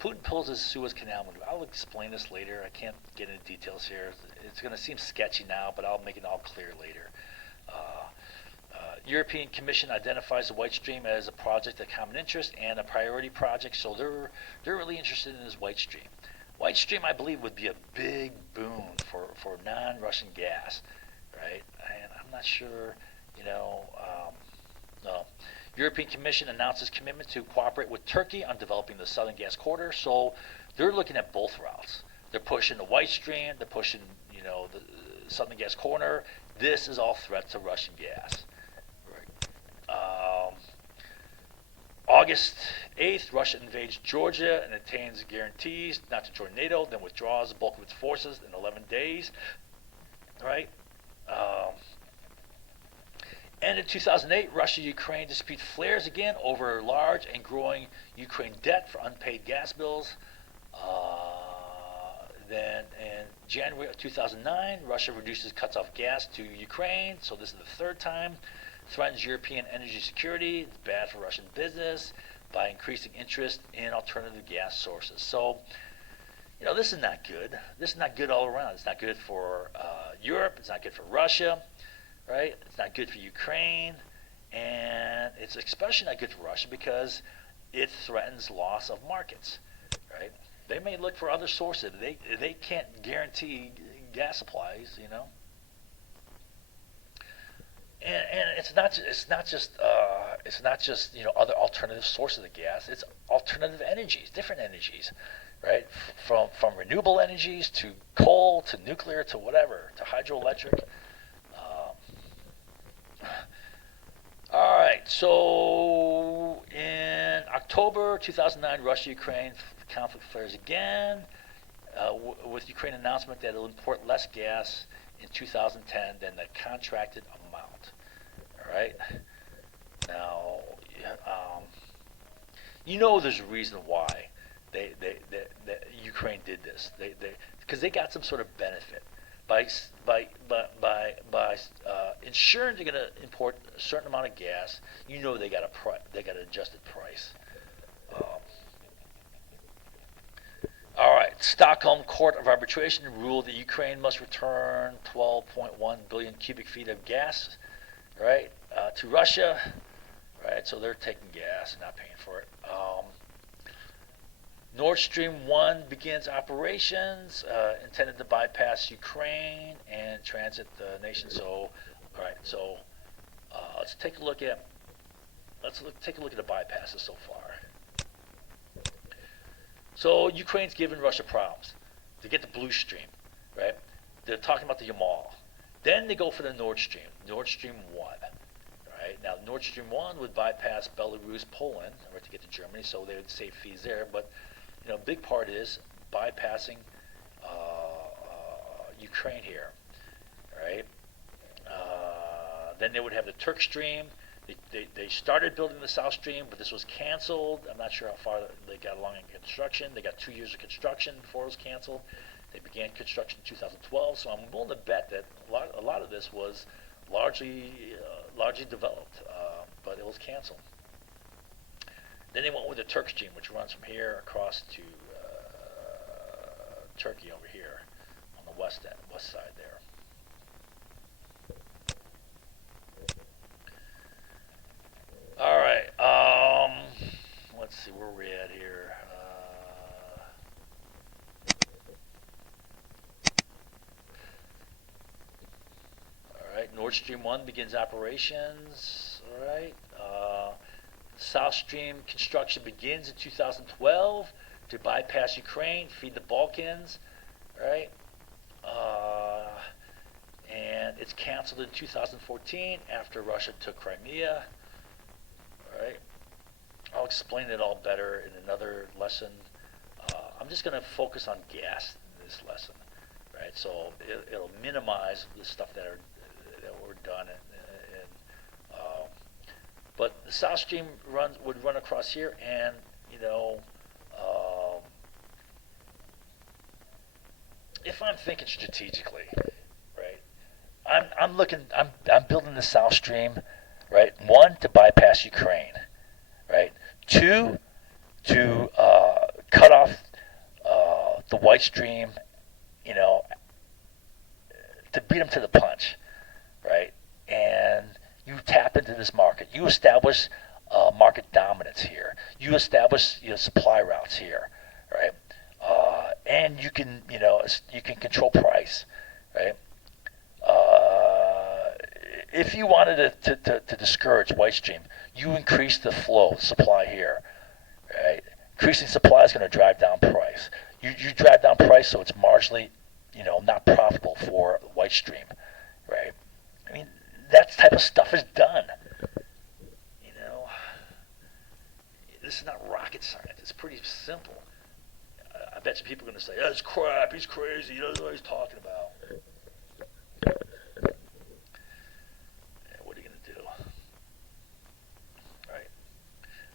Putin pulls his Suez Canal maneuver. I'll explain this later. I can't get into details here. It's going to seem sketchy now, but I'll make it all clear later. European Commission identifies the White Stream as a project of common interest and a priority project, so they're really interested in this White Stream. White Stream, I believe, would be a big boon for non-Russian gas, right? And I'm not sure, no. European Commission announces commitment to cooperate with Turkey on developing the Southern Gas Corridor, so they're looking at both routes. They're pushing the White Stream, they're pushing, the Southern Gas Corridor. This is all threat to Russian gas. August 8th, Russia invades Georgia and obtains guarantees not to join NATO, then withdraws the bulk of its forces in 11 days. Right? And in 2008, Russia-Ukraine dispute flares again over large and growing Ukraine debt for unpaid gas bills. Then in January of 2009, Russia cuts off gas to Ukraine, so this is the third time. Threatens European energy security. It's bad for Russian business. by increasing interest in alternative gas sources. So, this is not good. This is not good all around. It's not good for Europe. It's not good for Russia, right? It's not good for Ukraine. And it's especially not good for Russia because it threatens loss of markets, right? They may look for other sources. They can't guarantee gas supplies, And it's not just other alternative sources of gas. It's alternative energies, different energies, right? From renewable energies to coal to nuclear to whatever to hydroelectric. All right, so in October 2009, Russia-Ukraine conflict flares again, with Ukraine announcement that it will import less gas in 2010 than the contracted amount. All right, now, there's a reason why they Ukraine did this. Because they got some sort of benefit by ensuring they're going to import a certain amount of gas. They got an adjusted price. All right, Stockholm Court of Arbitration ruled that Ukraine must return 12.1 billion cubic feet of gas, right, to Russia. Right, so they're taking gas and not paying for it. Nord Stream 1 begins operations intended to bypass Ukraine and transit the nation. So, all right. So, let's take a look at the bypasses so far. So Ukraine's giving Russia problems to get the Blue Stream, right? They're talking about the Yamal. Then they go for the Nord Stream 1. Right? Now, Nord Stream 1 would bypass Belarus, Poland, right, to get to Germany, so they would save fees there. But, big part is bypassing Ukraine here, right? Then they would have the Turk Stream. They started building the South Stream, but this was canceled. I'm not sure how far they got along in construction. They got 2 years of construction before it was canceled. They began construction in 2012, so I'm willing to bet that a lot of this was largely developed, but it was canceled. Then they went with the Turk Stream, which runs from here across to Turkey over here on the west side there. All right, let's see where we're at here. All right, Nord Stream 1 begins operations. All right. South Stream construction begins in 2012 to bypass Ukraine, feed the Balkans, right? And it's canceled in 2014 after Russia took Crimea, right? I'll explain it all better in another lesson. I'm just going to focus on gas in this lesson, right? So it'll minimize the stuff that were done but the South Stream would run across here, and if I'm thinking strategically, right, I'm building the South Stream, right? 1, to bypass Ukraine, right? 2, to cut off the White Stream, to beat them to the punch, right? And you tap into this market. You establish market dominance here. You establish supply routes here, right? And you can control price, right? If you wanted to discourage White Stream, you increase the flow, supply here, right? Increasing supply is going to drive down price. You drive down price so it's marginally, not profitable for White Stream, right? I mean, that type of stuff is done. This is not rocket science. It's pretty simple. I bet you people are going to say, "Oh, it's crap. He's crazy. He doesn't know what he's talking about." Yeah, what are you going to do? All right.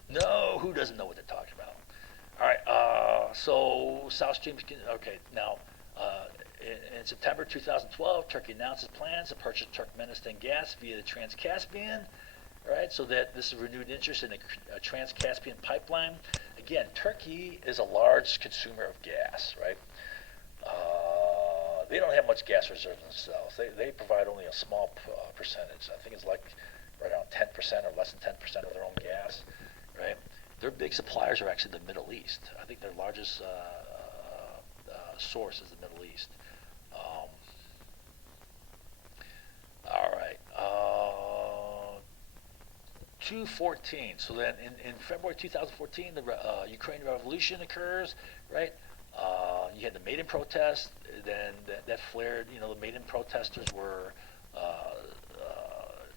No, who doesn't know what they're talking about? All right. So South Stream. Okay. Now, in September 2012, Turkey announced its plans to purchase Turkmenistan gas via the Trans-Caspian. right? So that this is renewed interest in a Trans-Caspian pipeline. Again, Turkey is a large consumer of gas, right? They don't have much gas reserves themselves. They provide only a small percentage. I think it's like right around 10% or less than 10% of their own gas, right? Their big suppliers are actually the Middle East. I think their largest source is the Middle East. Um, all right. 214. So then in February 2014, the Ukraine Revolution occurs, right? You had the Maidan protest, then that flared. The Maidan protesters were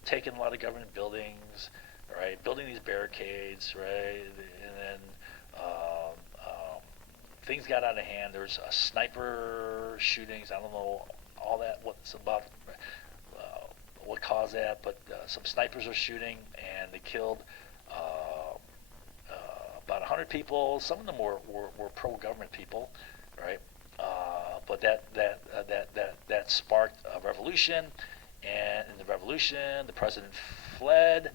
taking a lot of government buildings, right? Building these barricades, right? And then things got out of hand. There's sniper shootings. I don't know all that, what's about, what caused that, but some snipers are shooting, and they killed about 100 people. Some of them were pro-government people, right? But that sparked a revolution, and in the revolution, the president fled,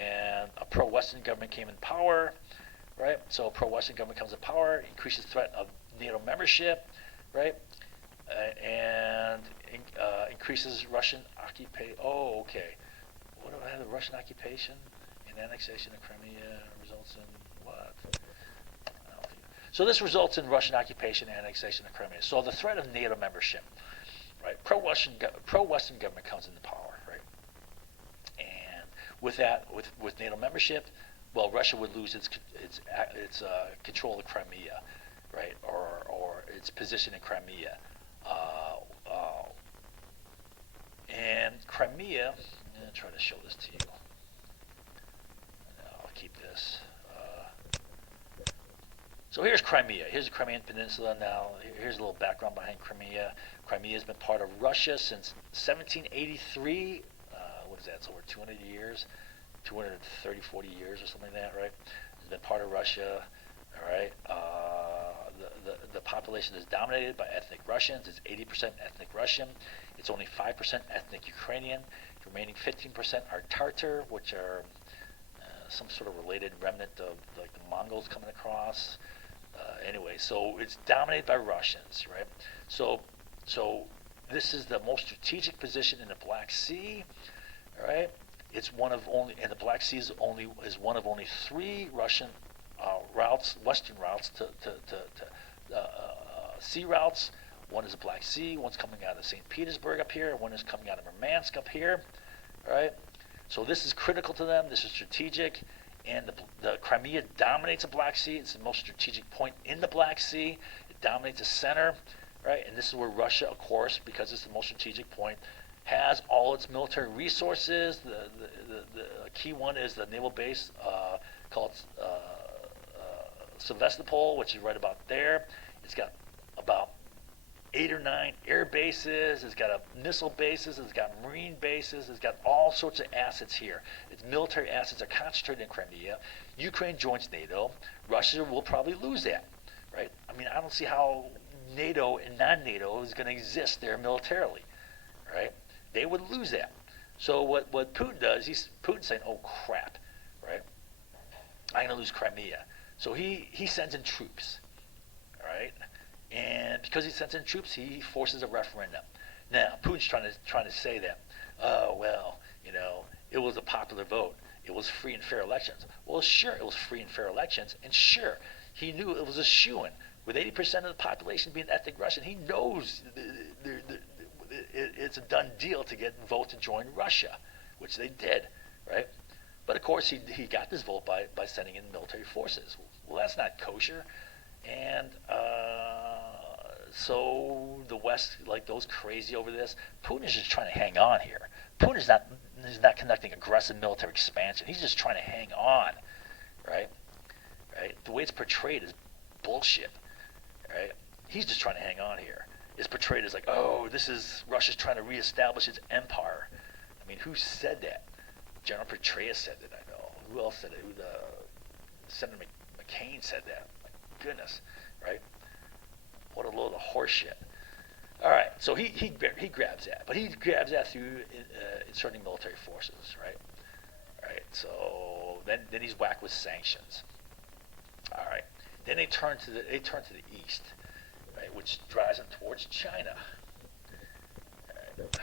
and a pro-Western government came in power, right? So a pro-Western government comes in power, increases threat of NATO membership, right? And increases Russian occupation. Oh, okay. What do I have? The Russian occupation and annexation of Crimea results in what? So this results in Russian occupation and annexation of Crimea. So the threat of NATO membership, right? Pro-Western government comes into power, right? And with that, with NATO membership, well, Russia would lose its control of Crimea, right, or its position in Crimea. And Crimea, I'm going to try to show this to you. I'll keep this. So here's Crimea. Here's the Crimean Peninsula now. Here's a little background behind Crimea. Crimea has been part of Russia since 1783. What is that? It's over 200 years, 230, 40 years or something like that, right? It's been part of Russia, all right? The population is dominated by ethnic Russians. It's 80% ethnic Russian. It's only 5% ethnic Ukrainian. The remaining 15% are Tartar, which are some sort of related remnant of like the Mongols coming across. Anyway, so it's dominated by Russians, right? So this is the most strategic position in the Black Sea, all right? It's one of only, and the Black Sea is one of only 3 Russian routes, Western routes to sea routes. One is the Black Sea, one's coming out of St. Petersburg up here, and one is coming out of Murmansk up here, right? So this is critical to them. This is strategic, and the Crimea dominates the Black Sea. It's the most strategic point in the Black Sea. It dominates the center, right? And this is where Russia, of course, because it's the most strategic point, has all its military resources. The key one is the naval base called Sevastopol, which is right about there. It's got about 8 or 9 air bases. It's got missile bases. It's got marine bases. It's got all sorts of assets here. Its military assets are concentrated in Crimea. Ukraine joins NATO. Russia will probably lose that, right? I mean, I don't see how NATO and non-NATO is going to exist there militarily, right? They would lose that. So what Putin does, Putin's saying, oh crap, right? I'm going to lose Crimea. So he sends in troops, all right? And because he sends in troops, he forces a referendum. Now, Putin's trying to say that, oh, well, it was a popular vote. It was free and fair elections. Well, sure, it was free and fair elections. And sure, he knew it was a shoo-in. With 80% of the population being ethnic Russian, he knows it's a done deal to get votes to join Russia, which they did, right? But, of course, he got this vote by sending in military forces. Well, that's not kosher. And so the West goes crazy over this. Putin is just trying to hang on here. Putin is not conducting aggressive military expansion. He's just trying to hang on, right? Right? The way it's portrayed is bullshit, right? He's just trying to hang on here. It's portrayed as like, oh, this is Russia's trying to reestablish its empire. I mean, who said that? General Petraeus said that, I know. Who else said it? Senator McCain said that. My goodness, right? What a load of horseshit. All right, so he grabs that, but he grabs that through inserting military forces, right? Right. So then he's whacked with sanctions. All right. Then they turn to the east, right, which drives them towards China. Right.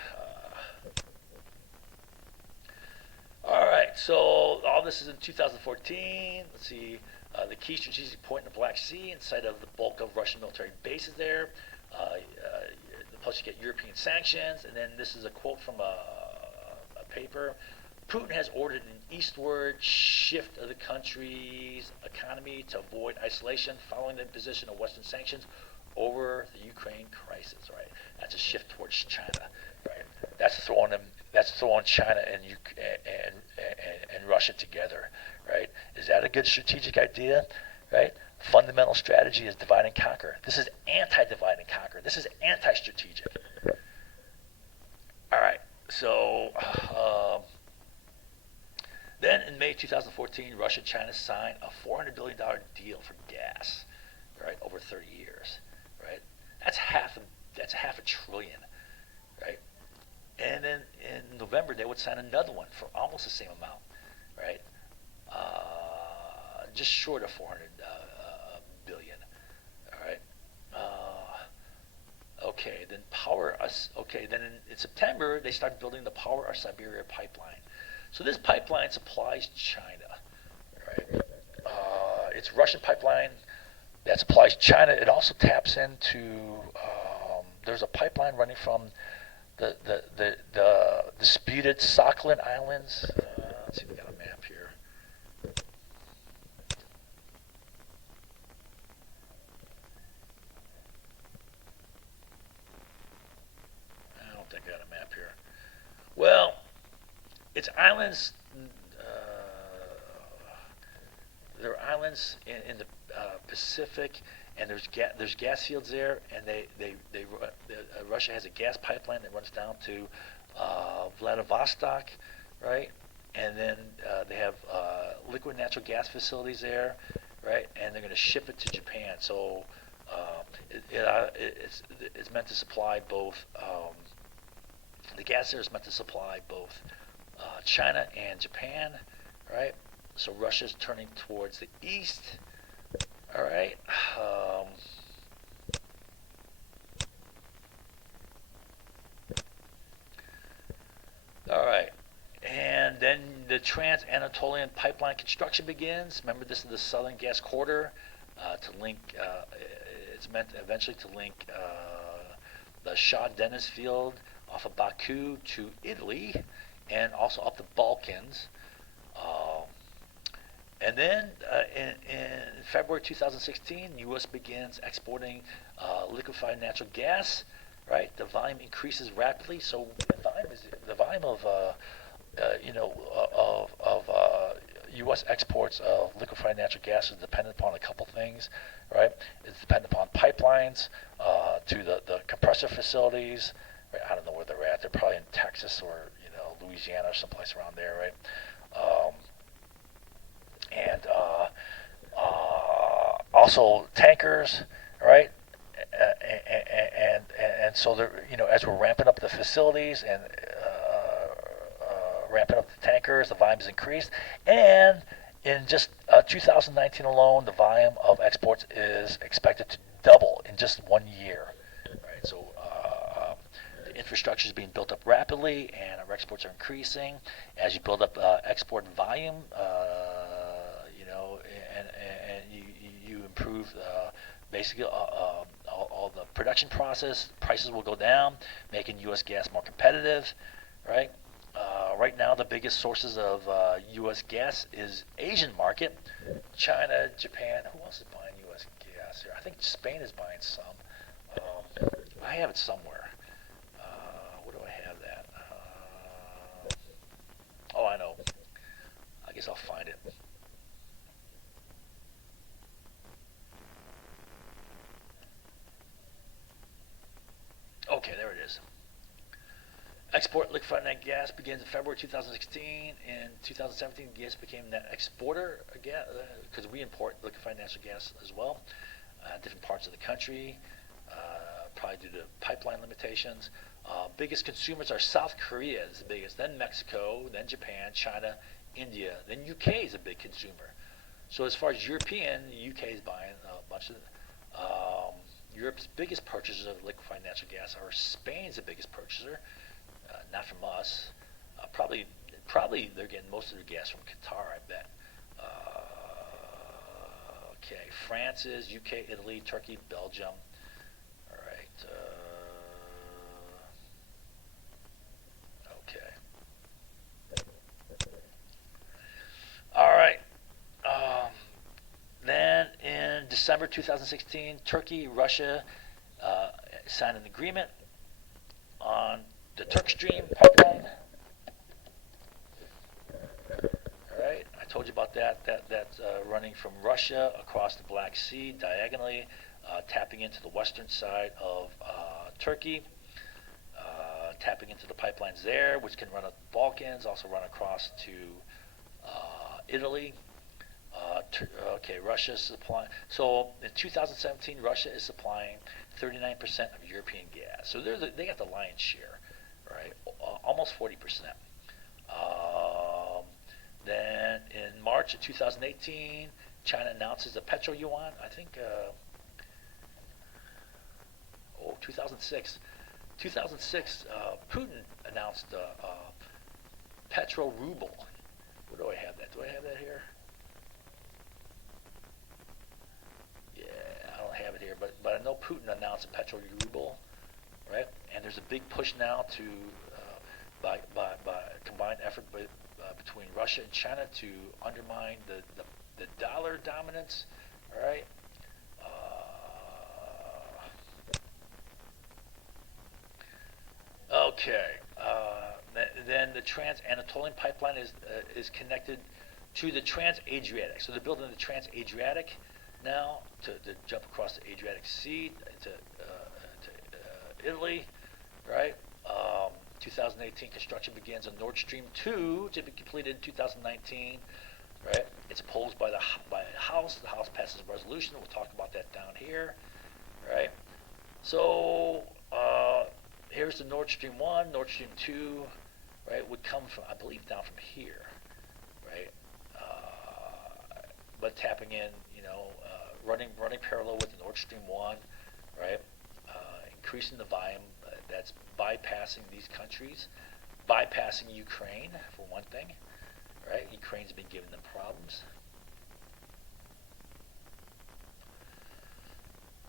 All right. So all this is in 2014. Let's see. The key strategic point in the Black Sea, in sight of the bulk of Russian military bases there. Plus, you get European sanctions, and then this is a quote from a paper. Putin has ordered an eastward shift of the country's economy to avoid isolation following the imposition of Western sanctions over the Ukraine crisis. Right, that's a shift towards China. Right, that's throwing China and Russia together. Right, is that a good strategic idea? Right, fundamental strategy is divide and conquer. This is anti-divide and conquer. This is anti-strategic. All right, so. Then in May 2014, Russia and China signed a $400 billion deal for gas, right, over 30 years, right? That's half a trillion, right? And then in November they would sign another one for almost the same amount, right? Just short of 400 billion, all right? Okay, then power us. Okay, then in September they started building the Power Our Siberia pipeline. So this pipeline supplies China, right? It's a Russian pipeline that supplies China. It also taps into. There's a pipeline running from the disputed Sakhalin Islands. Let's see, we got a map here. I don't think I got a map here. Well, it's islands. There are islands in the Pacific, and there's gas fields there, and Russia has a gas pipeline that runs down to Vladivostok, right? And then they have liquid natural gas facilities there, right? And they're going to ship it to Japan. So it's meant to supply both. The gas there is meant to supply both China and Japan, right? So Russia's turning towards the east, all right? All right. And then the Trans-Anatolian pipeline construction begins. Remember, this is the Southern Gas Corridor to link. It's meant eventually to link the Shah Deniz field off of Baku to Italy, and also up the Balkans. And then in February 2016, U.S. begins exporting liquefied natural gas. Right, the volume increases rapidly. So the volume of U.S. exports of liquefied natural gas is dependent upon a couple things. Right, it's dependent upon pipelines to the compressor facilities. Right, I don't know where they're at. They're probably in Texas or Louisiana or someplace around there, right? And also tankers, right? And so they're, as we're ramping up the facilities and ramping up the tankers, the volume has increased. And in just 2019 alone, the volume of exports is expected to double in just 1 year. Right? So the infrastructure is being built up rapidly, and our exports are increasing. As you build up export volume, and you improve basically all the production process, prices will go down, making U.S. gas more competitive, right? Right now, the biggest sources of U.S. gas is Asian market, China, Japan. Who else is buying U.S. gas here? I think Spain is buying some. I have it somewhere. Where do I have that? Oh, I know. I guess I'll find it. Okay, there it is. Export liquefied natural gas begins in February 2016. In 2017, gas became net exporter again because we import liquefied natural gas as well, different parts of the country, probably due to pipeline limitations. Biggest consumers are South Korea is the biggest, then Mexico, then Japan, China, India. Then UK is a big consumer. So as far as European, UK is buying a bunch of. Europe's biggest purchasers of liquefied natural gas are Spain's the biggest purchaser, not from us. Probably they're getting most of their gas from Qatar, I bet. Okay, France is UK, Italy, Turkey, Belgium. All right. Okay. All right. Um, then in December 2016, Turkey, Russia signed an agreement on the Turk Stream pipeline. All right, I told you about that. That's running from Russia across the Black Sea diagonally, tapping into the western side of Turkey, tapping into the pipelines there, which can run up the Balkans, also run across to Italy. Okay, Russia is supplying. So in 2017, Russia is supplying 39% of European gas. So they got the lion's share, right? Almost 40%. Then in March of 2018, China announces a petro yuan. I think, 2006. 2006, Putin announced petro ruble. Where do I have that? Do I have that here? Yeah, I don't have it here, but I know Putin announced a petro ruble, right? And there's a big push now to by combined effort between Russia and China to undermine the dollar dominance, all right? Okay. Then the Trans-Anatolian pipeline is connected to the Trans-Adriatic. So they're building the Trans-Adriatic now to jump across the Adriatic Sea to Italy, right? 2018 construction begins on Nord Stream 2 to be completed in 2019, right? It's opposed by the House. The House passes a resolution. We'll talk about that down here, right? So here's the Nord Stream 1, Nord Stream 2, right? Would come from, I believe, down from here, right? But tapping in, running parallel with the Nord Stream 1, right? Increasing the volume. That's bypassing these countries, bypassing Ukraine for one thing, right? Ukraine's been giving them problems.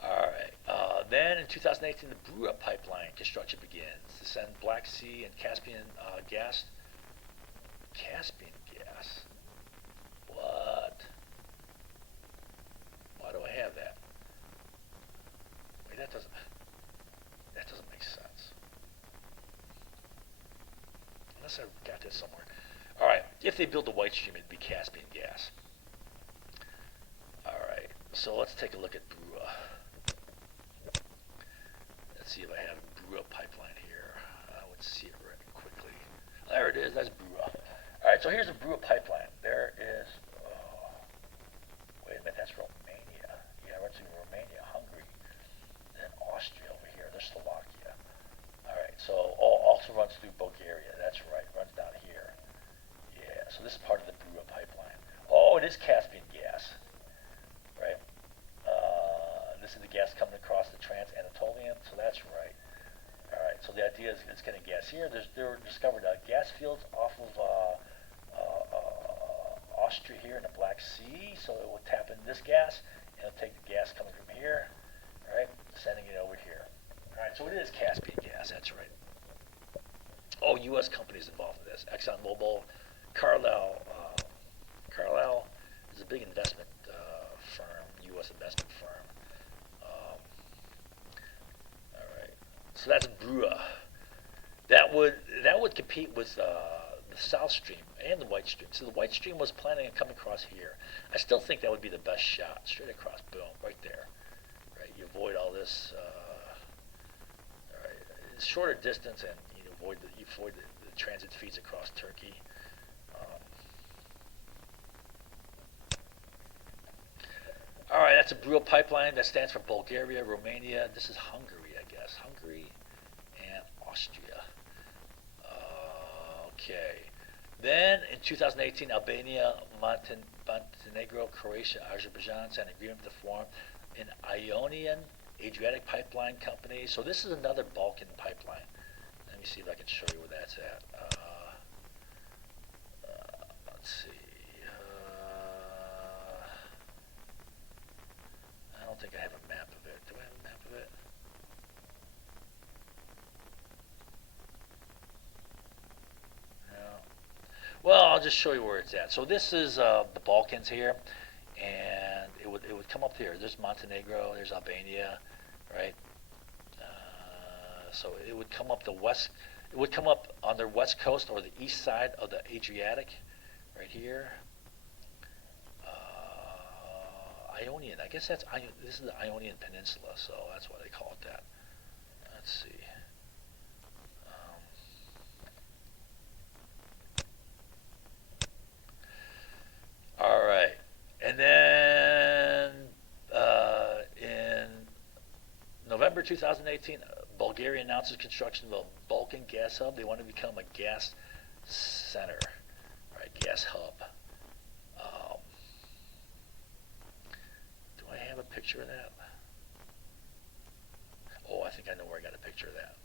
All right. Then in 2018, the Brua pipeline construction begins to send Black Sea and Caspian gas. Caspian gas. What? Why do I have that? Wait, that doesn't make sense. Unless I got this somewhere. All right. If they build the White Stream, it'd be Caspian gas. All right. So let's take a look at Brua. Let's see if I have Brua pipeline here. I would see it right quickly. There it is. That's Brua. All right. So here's the Brua pipeline. There is. Wait a minute. That's Romania. Yeah, we're to Romania, Hungary, then Austria over here. There's Slovakia. All right. So also runs through Bulgaria. That's right. Runs down here. Yeah. So this is part of the Brua pipeline. Oh, it is Caspian gas. Right. This is the gas coming across the Trans-Anatolian, so that's right. All right, so the idea is it's getting gas here. There were discovered gas fields off of Austria here in the Black Sea, so it will tap into this gas, and it'll take the gas coming from here, all right, sending it over here. All right, so it is Caspian gas, that's right. Oh, U.S. companies involved in this. ExxonMobil, Carlyle. Carlyle is a big investment firm, U.S. investment firm. All right, so that's Brua. That would compete with the South Stream and the White Stream. So the White Stream was planning on coming across here. I still think that would be the best shot, straight across, boom, right there. Right, you avoid all this. All right, it's shorter distance, and you avoid the transit feeds across Turkey. All right, that's a Brua pipeline. That stands for Bulgaria, Romania. This is Hungary, I guess. Hungary and Austria. Okay. Then in 2018, Albania, Montenegro, Croatia, Azerbaijan signed an agreement to form an Ionian Adriatic pipeline company. So this is another Balkan pipeline. Let me see if I can show you where that's at. Let's see. I don't think I have a map of it. Do I have a map of it? No. Well, I'll just show you where it's at. So this is the Balkans here, and it would come up here. There's Montenegro, there's Albania, right? So it would come up the west. It would come up on the west coast or the east side of the Adriatic, right here. Ionian. I guess this is the Ionian Peninsula, so that's why they call it that. Let's see. All right, and then in November 2018, Bulgaria announces construction of a Balkan gas hub. They want to become a gas center, right? Gas hub. Um, do I have a picture of that? Oh, I think I know where I got a picture of that.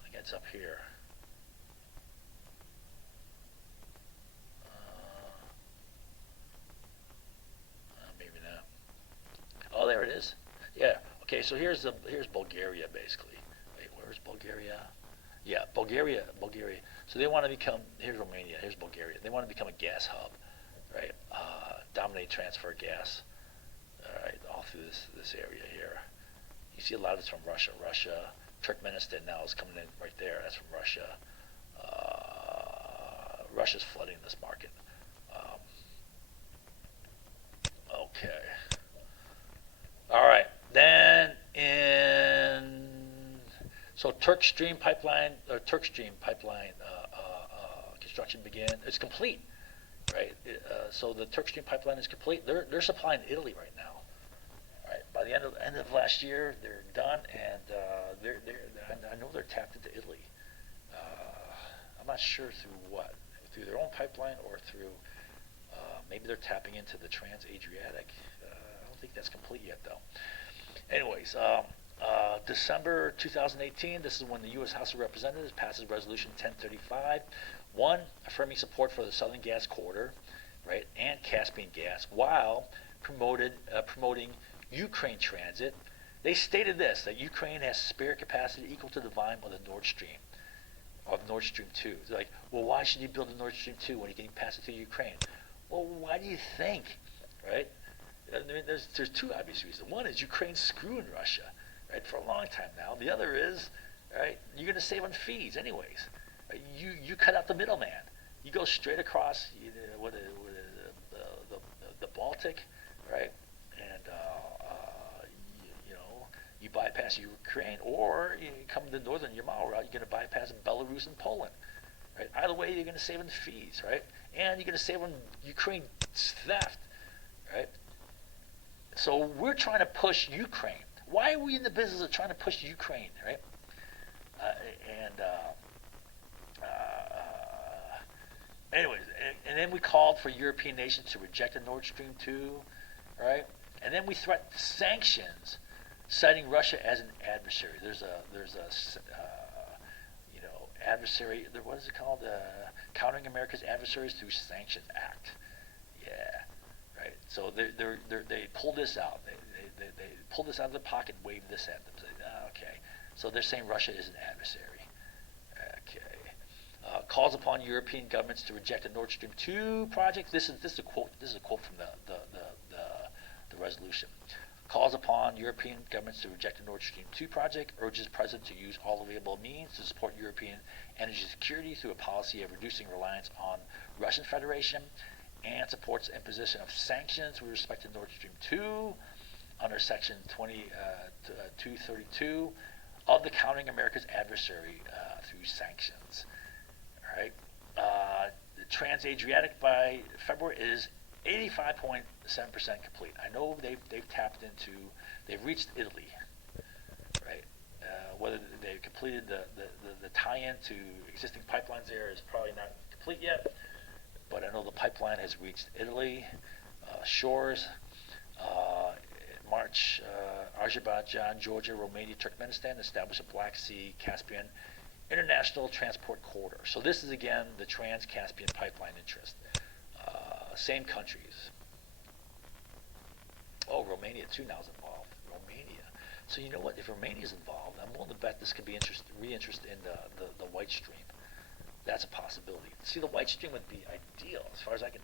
I think it's up here. Maybe not. Oh, there it is. Yeah. Okay. So here's Bulgaria basically. Wait, where's Bulgaria? Yeah, Bulgaria. So they want to become. Here's Romania. Here's Bulgaria. They want to become a gas hub, right? Dominate transfer gas. All right, all through this area here. You see a lot of it's from Russia. Turkmenistan now is coming in right there. That's from Russia. Russia's flooding this market. Um, okay. All right. Then in Turk Stream pipeline construction began. It's complete, right? So the Turk Stream pipeline is complete. They're supplying Italy right now. Right. By the end of last year, they're done, and I know they're tapped into Italy. I'm not sure through what, through their own pipeline or through maybe they're tapping into the Trans-Adriatic. I don't think that's complete yet, though. Anyways, December 2018, this is when the U.S. House of Representatives passes Resolution 1035, one, affirming support for the Southern Gas Corridor, right, and Caspian Gas, while promoting Ukraine transit. They stated this, that Ukraine has spare capacity equal to the volume of the Nord Stream, of Nord Stream 2. They're like, well, why should you build a Nord Stream 2 when you can pass it through Ukraine? Well, why do you think, right? I mean, there's two obvious reasons. One is Ukraine's screwing Russia, right, for a long time now. The other is, right, you're going to save on fees anyways. Right? You cut out the middleman. You go straight across the Baltic, right, and you bypass Ukraine, or you come the northern Yamal route. You're going to bypass Belarus and Poland, right? Either way, you're going to save on fees, right, and you're going to save on Ukraine theft, right? So we're trying to push Ukraine. Why are we in the business of trying to push Ukraine, right? Anyways, and then we called for European nations to reject the Nord Stream 2, right? And then we threatened sanctions, citing Russia as an adversary. There's a adversary. What is it called? Countering America's Adversaries Through Sanctions Act. Yeah, right. So they pulled this out. They pulled this out of their pocket, waved this at them. Said, okay. So they're saying Russia is an adversary. Okay. Calls upon European governments to reject the Nord Stream 2 project. This is a quote. This is a quote from the resolution. Calls upon European governments to reject the Nord Stream 2 project. Urges President to use all available means to support European energy security through a policy of reducing reliance on Russian Federation, and supports the imposition of sanctions with respect to Nord Stream 2 under Section 232 of the Countering America's Adversary through Sanctions. All right. The Trans-Adriatic by February is 85.7% complete. I know they've reached Italy, right? Whether they've completed the tie-in to existing pipelines there is probably not complete yet, but I know the pipeline has reached Italy shores. In March, Azerbaijan, Georgia, Romania, Turkmenistan established a Black Sea Caspian international transport corridor. So this is again the Trans-Caspian pipeline interest. Same countries. Oh, Romania too now is involved. Romania. So you know what? If Romania is involved, I'm willing to bet this could be re-interest in the White Stream. That's a possibility. See, the White Stream would be ideal as far as I can.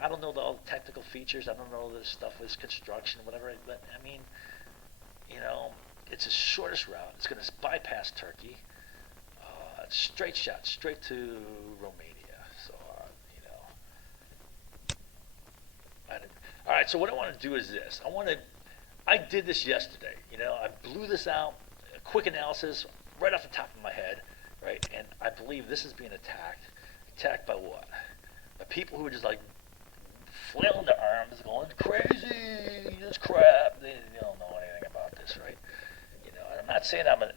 I don't know all the technical features. I don't know the stuff with construction, whatever. But I mean, it's the shortest route. It's going to bypass Turkey. Straight shot, straight to Romania. So, all right. So what I want to do is this. I did this yesterday. I blew this out. A quick analysis right off the top of my head, right? And I believe this is being attacked. Attacked by what? By people who are just like flailing their arms, going crazy. This crap. They don't know anything about this, right? I'm not saying I'm a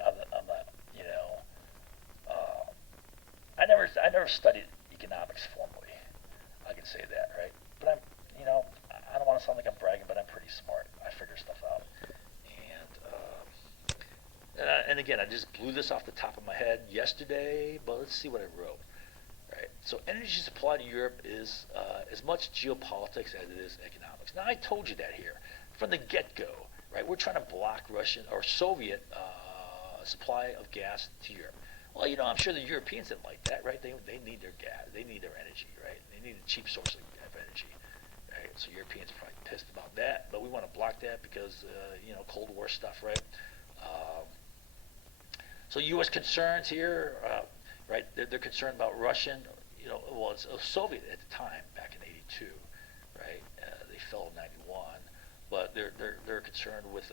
I never studied economics formally. I can say that, right? But I don't want to sound like I'm bragging, but I'm pretty smart. I figure stuff out. And again, I just blew this off the top of my head yesterday, but let's see what I wrote. Right. So energy supply to Europe is as much geopolitics as it is economics. Now I told you that here from the get-go. Right. We're trying to block Russian or Soviet supply of gas to Europe. Well, I'm sure the Europeans didn't like that, right? They need their gas, they need their energy, right? They need a cheap source of energy, right? So Europeans are probably pissed about that, but we want to block that because Cold War stuff, right? So U.S. concerns here, right? They're concerned about Russian, well, it's Soviet at the time back in '82, right? They fell in '91, but they're concerned with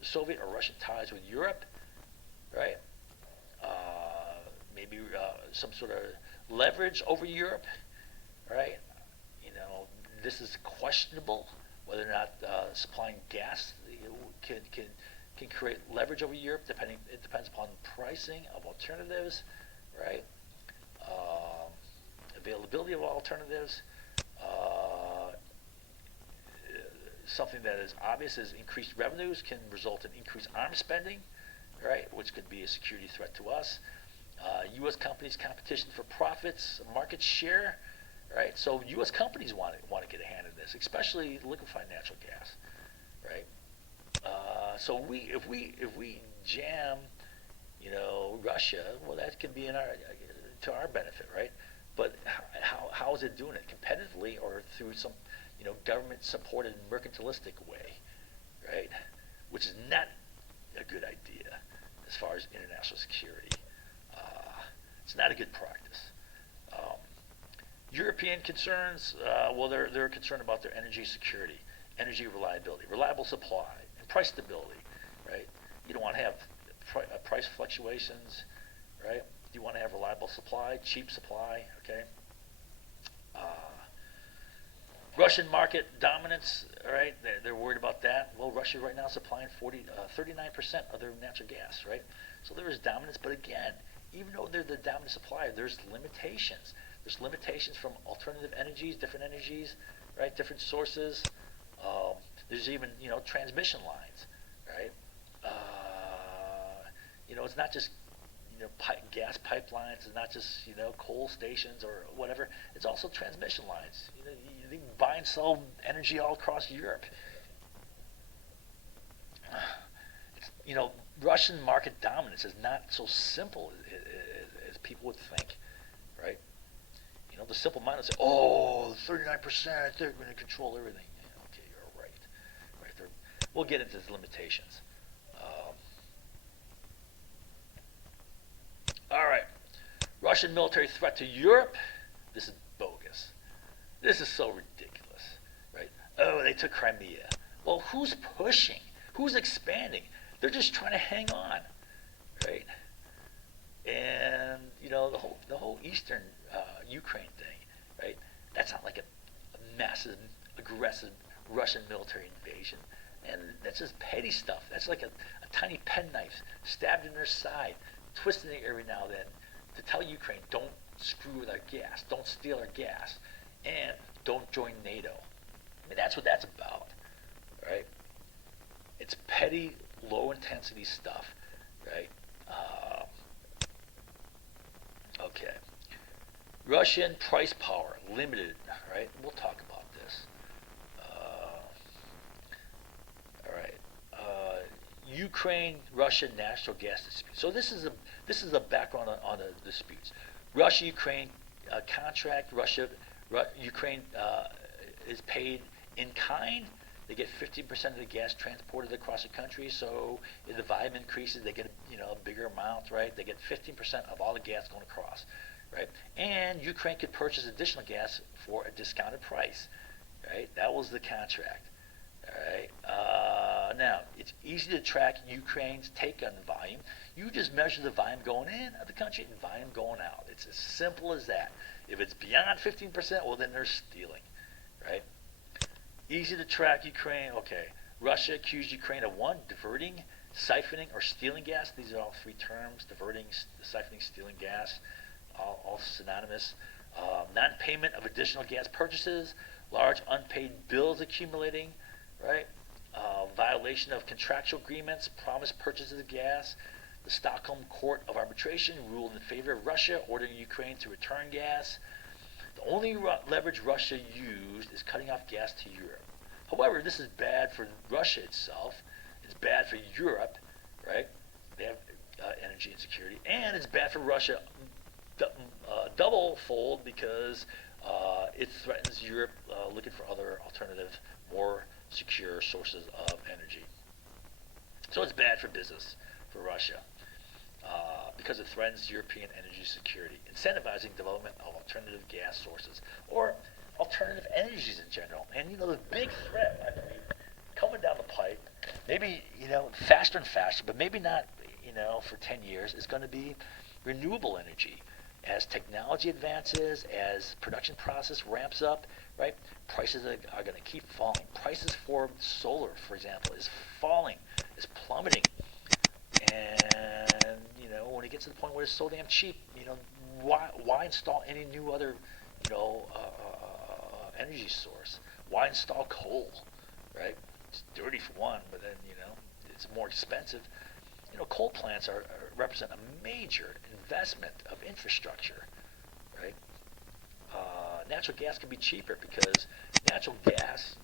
Soviet or Russian ties with Europe, right? Maybe some sort of leverage over Europe, right? This is questionable whether or not supplying gas can create leverage over Europe. It depends upon pricing of alternatives, right? Availability of alternatives. Something that is obvious is increased revenues can result in increased arms spending, right, which could be a security threat to us. U.S. companies' competition for profits, market share, right? So U.S. companies want to get a hand in this, especially liquefied natural gas, right? So if we jam, Russia, well, that can be to our benefit, right? But how is it doing it competitively or through some government-supported mercantilistic way, right? Which is not a good idea as far as international security. It's not a good practice. European concerns, well, they're concerned about their energy security, energy reliability, reliable supply, and price stability, right? You don't want to have price fluctuations, right? You want to have reliable supply, cheap supply, okay? Russian market dominance, right? They're worried about that. Well, Russia right now is supplying 39% of their natural gas, right? So there is dominance, but again, even though they're the dominant supplier, there's limitations. There's limitations from alternative energies, right? Different sources. There's even transmission lines, right? It's not just gas pipelines. It's not just coal stations or whatever. It's also transmission lines. You buy and sell energy all across Europe. Russian market dominance is not so simple as people would think, right? The simple mind would say, "Oh, 39%, they're going to control everything." Yeah, okay, you're right. Right. We'll get into the limitations. All right. Russian military threat to Europe. This is bogus. This is so ridiculous, right? Oh, they took Crimea. Well, who's pushing? Who's expanding? They're just trying to hang on, right? And the whole eastern Ukraine thing, right? That's not like a massive, aggressive Russian military invasion, and that's just petty stuff. That's like a tiny penknife stabbed in their side, twisting it every now and then to tell Ukraine, don't screw with our gas, don't steal our gas, and don't join NATO. I mean, that's what that's about, right? It's petty, low-intensity stuff, right? Uh, okay. Russian price power limited, right? We'll talk about this. All right. Ukraine-Russia natural gas dispute. So this is a background on the disputes. Russia-Ukraine contract. Ukraine is paid in kind. They get 15% of the gas transported across the country. So if the volume increases, they get a bigger amount, right? They get 15% of all the gas going across, right? And Ukraine could purchase additional gas for a discounted price, right? That was the contract. All right. Now, it's easy to track Ukraine's take on the volume. You just measure the volume going in of the country and volume going out. It's as simple as that. If it's beyond 15%, well, then they're stealing, right? Easy to track Ukraine. Okay. Russia accused Ukraine of one, diverting, siphoning, or stealing gas. These are all three terms: diverting, siphoning, stealing gas, all synonymous. Non-payment of additional gas purchases, large unpaid bills accumulating, right? Violation of contractual agreements, promised purchases of gas. The Stockholm Court of Arbitration ruled in favor of Russia, ordering Ukraine to return gas. The only leverage Russia used is cutting off gas to Europe. However, this is bad for Russia itself. It's bad for Europe, right? They have energy insecurity, and it's bad for Russia double fold because it threatens Europe looking for other alternative, more secure sources of energy. So it's bad for business for Russia because it threatens European energy security, incentivizing development of alternative gas sources or alternative energies in general. And the big threat, I believe, coming down the pipe, maybe faster and faster, but maybe not for 10 years, is going to be renewable energy. As technology advances, as production process ramps up, right, prices are going to keep falling. Prices for solar, for example, is falling, is plummeting. And when it gets to the point where it's so damn cheap, why install any new other energy source? Why install coal, right? It's dirty for one, but then it's more expensive. Coal plants represent a major investment of infrastructure, right? Natural gas can be cheaper because natural gas,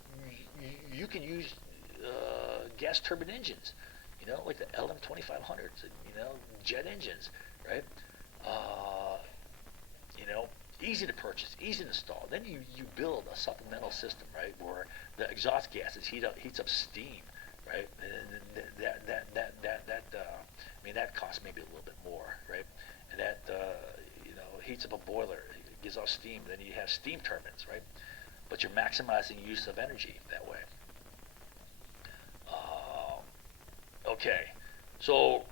you can use gas turbine engines, like the LM2500s, jet engines, right? Easy to purchase, easy to install. Then you build a supplemental system, right, where the exhaust gases heats up steam, right? And that costs maybe a little bit more, right? And that heats up a boiler, it gives off steam. Then you have steam turbines, right? But you're maximizing use of energy that way. Okay, so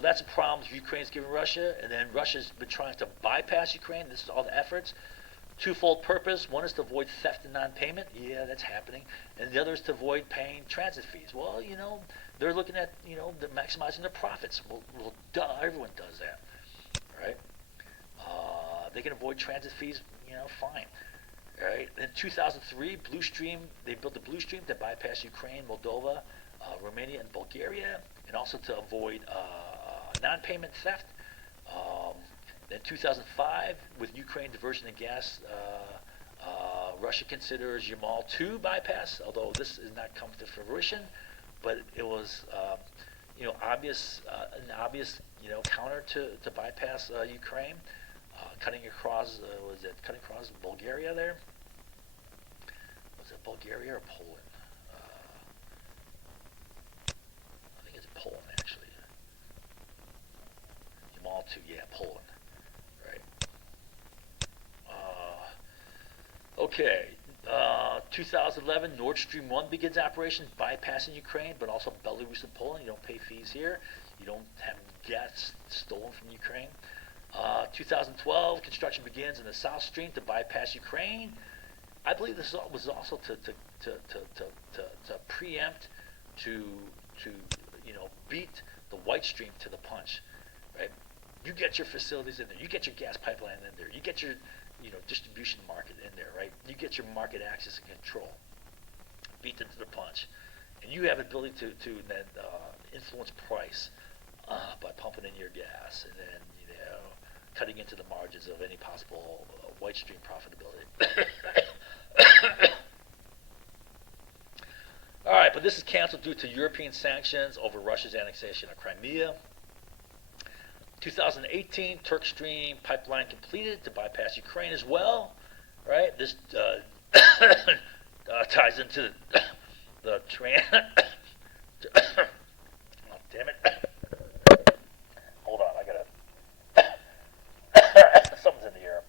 that's a problem Ukraine's giving Russia, and then Russia's been trying to bypass Ukraine. This is all the efforts. Twofold purpose. One is to avoid theft and non-payment. Yeah, that's happening. And the other is to avoid paying transit fees. Well, they're looking at, they're maximizing their profits. Well, duh, everyone does that, right? They can avoid transit fees, fine. All right. In 2003, Blue Stream, they built the Blue Stream to bypass Ukraine, Moldova, Romania, and Bulgaria, and also to avoid non-payment theft. In 2005, with Ukraine diversion of gas, Russia considers Yamal 2 bypass, although this has not come to fruition, but it was an obvious counter to bypass Ukraine, cutting across cutting across Bulgaria there? Was it Bulgaria or Poland? I think it's Poland actually. Yamal 2, yeah, Poland. Okay, 2011, Nord Stream 1 begins operations, bypassing Ukraine, but also Belarus and Poland. You don't pay fees here. You don't have gas stolen from Ukraine. 2012, construction begins in the South Stream to bypass Ukraine. I believe this was also to preempt, to beat the White Stream to the punch, right? You get your facilities in there. You get your gas pipeline in there. You get your distribution market in there, right? You get your market access and control. Beat them to the punch. And you have the ability to then influence price by pumping in your gas and then cutting into the margins of any possible white stream profitability. All right, but this is canceled due to European sanctions over Russia's annexation of Crimea. 2018, Turk Stream pipeline completed to bypass Ukraine as well. Right, this ties into the trans. Oh, damn it! Hold on, I gotta. Something's in the air.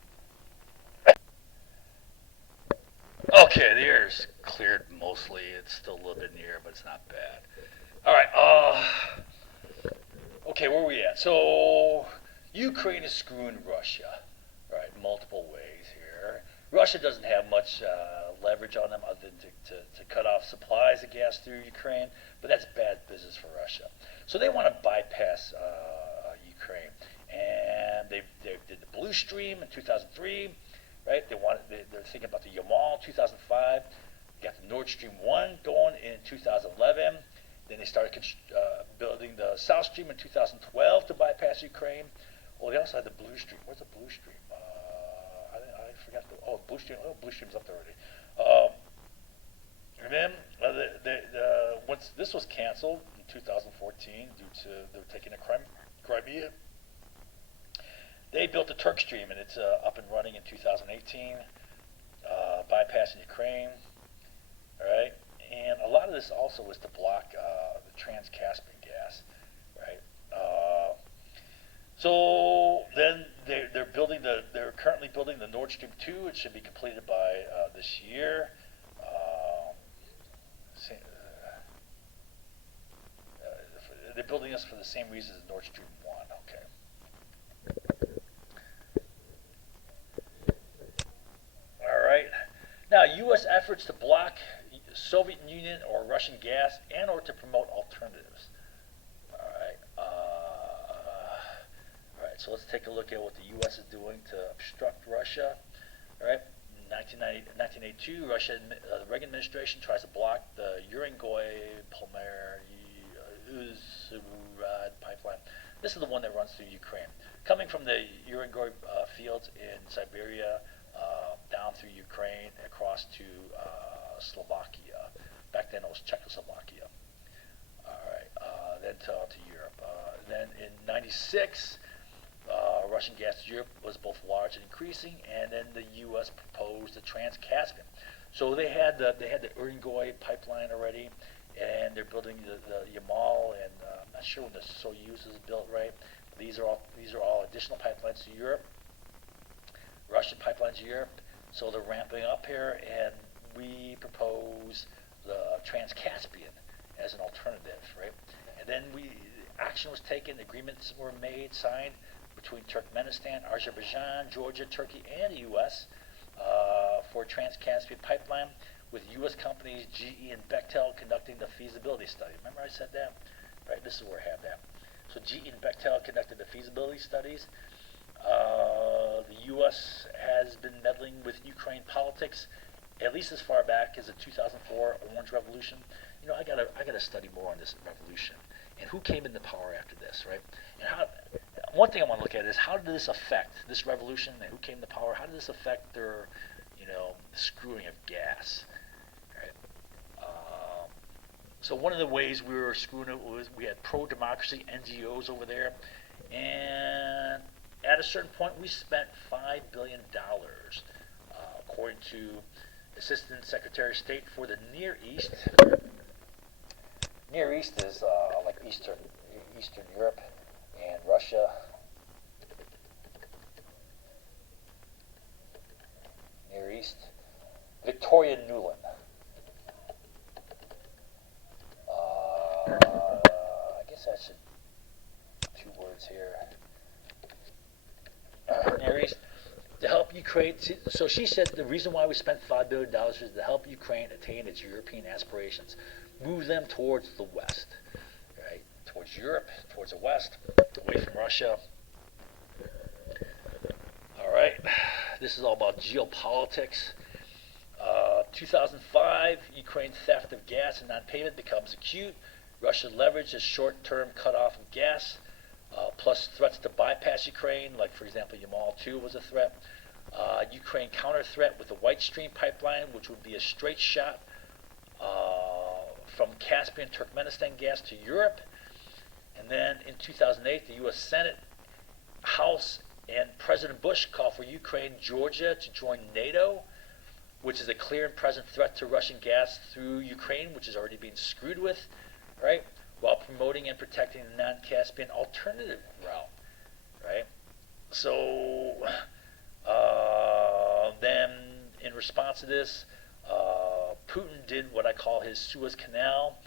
Okay, the air's cleared mostly. It's still a little bit in the air, but it's not bad. All right. Okay, where are we at? So Ukraine is screwing Russia, right? Multiple ways here. Russia doesn't have much leverage on them other than to cut off supplies of gas through Ukraine, but that's bad business for Russia. So they want to bypass Ukraine, and they did the Blue Stream in 2003, right? They're thinking about the Yamal 2005. You got the Nord Stream 1 going in 2011. Then they started building the South Stream in 2012 to bypass Ukraine. Well, they also had the Blue Stream. Where's the Blue Stream? I forgot. Blue Stream. Oh, Blue Stream's up there already. And then once this was canceled in 2014 due to them taking Crimea, they built the Turk Stream, and it's up and running in 2018, bypassing Ukraine. All right. And a lot of this also was to block the Trans-Caspian gas, right? So then they're currently building the Nord Stream 2. It should be completed by this year. They're building this for the same reasons as Nord Stream 1. Okay. All right. Now, U.S. efforts to block Soviet Union or Russian gas and or to promote alternatives. All right, so let's take a look at what the U.S. is doing to obstruct Russia. All right, in 1982, the Reagan administration tries to block the Urengoy-Pomer pipeline. This is the one that runs through Ukraine. Coming from the Urengoy fields in Siberia, down through Ukraine, across to Slovakia. Back then it was Czechoslovakia. All right, then to Europe. Then in '96, Russian gas to Europe was both large and increasing, and then the U.S. proposed the Trans-Caspian. So they had the Urengoy pipeline already, and they're building the Yamal, and I'm not sure when the Soyuz is built, right? These are all additional pipelines to Europe, Russian pipelines to Europe. So they're ramping up here, and we propose the Trans-Caspian as an alternative, right? And then action was taken, agreements were made, signed between Turkmenistan, Azerbaijan, Georgia, Turkey, and the U.S. For Trans-Caspian pipeline, with U.S. companies GE and Bechtel conducting the feasibility study. Remember I said that? Right, this is where I have that. So GE and Bechtel conducted the feasibility studies. The U.S. has been meddling with Ukraine politics at least as far back as the 2004 Orange Revolution. I gotta study more on this revolution and who came into power after this, right? And one thing I want to look at is how did this affect this revolution and who came to power? How did this affect their, screwing of gas, right? So one of the ways we were screwing it was we had pro-democracy NGOs over there, and at a certain point we spent $5 billion, according to Assistant Secretary of State for the Near East. Near East is like Eastern Europe and Russia. Near East. Victoria Nuland. I guess I should 2 words here. Near East. To help Ukraine, so she said the reason why we spent $5 billion is to help Ukraine attain its European aspirations, move them towards the West, right? Towards Europe, towards the West, away from Russia. This is all about geopolitics. 2005, Ukraine theft of gas and non-payment becomes acute. Russia leverages short-term cutoff of gas, plus threats to bypass Ukraine, like for example, Yamal 2 was a threat. Ukraine counter threat with the White Stream pipeline, which would be a straight shot from Caspian Turkmenistan gas to Europe. And then in 2008, the U.S. Senate, House, and President Bush called for Ukraine, Georgia to join NATO, which is a clear and present threat to Russian gas through Ukraine, which is already being screwed with, right? While promoting and protecting the non-Caspian alternative route, right? So then, in response to this, Putin did what I call his Suez Canal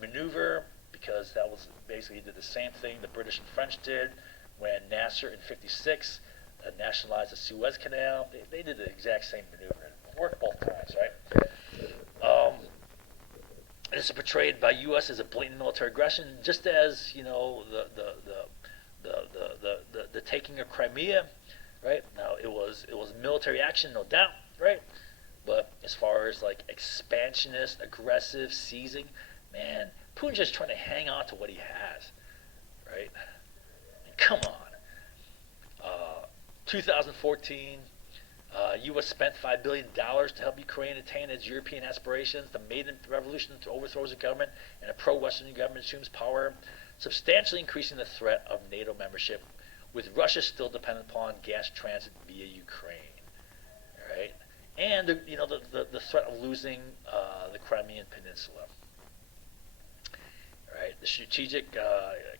maneuver, because that was basically, he did the same thing the British and French did when Nasser in '56 nationalized the Suez Canal. They did the exact same maneuver. It worked both times, right? This is portrayed by U.S. as a blatant military aggression, just as the taking of Crimea, right? Now it was military action, no doubt, right? But as far as like expansionist, aggressive, seizing, man, Putin's just trying to hang on to what he has, right? Come on. 2014, U.S. spent $5 billion to help Ukraine attain its European aspirations. The Maidan Revolution overthrows the government, and a pro-Western government assumes power, substantially increasing the threat of NATO membership, with Russia still dependent upon gas transit via Ukraine, right? And the threat of losing the Crimean Peninsula, right? The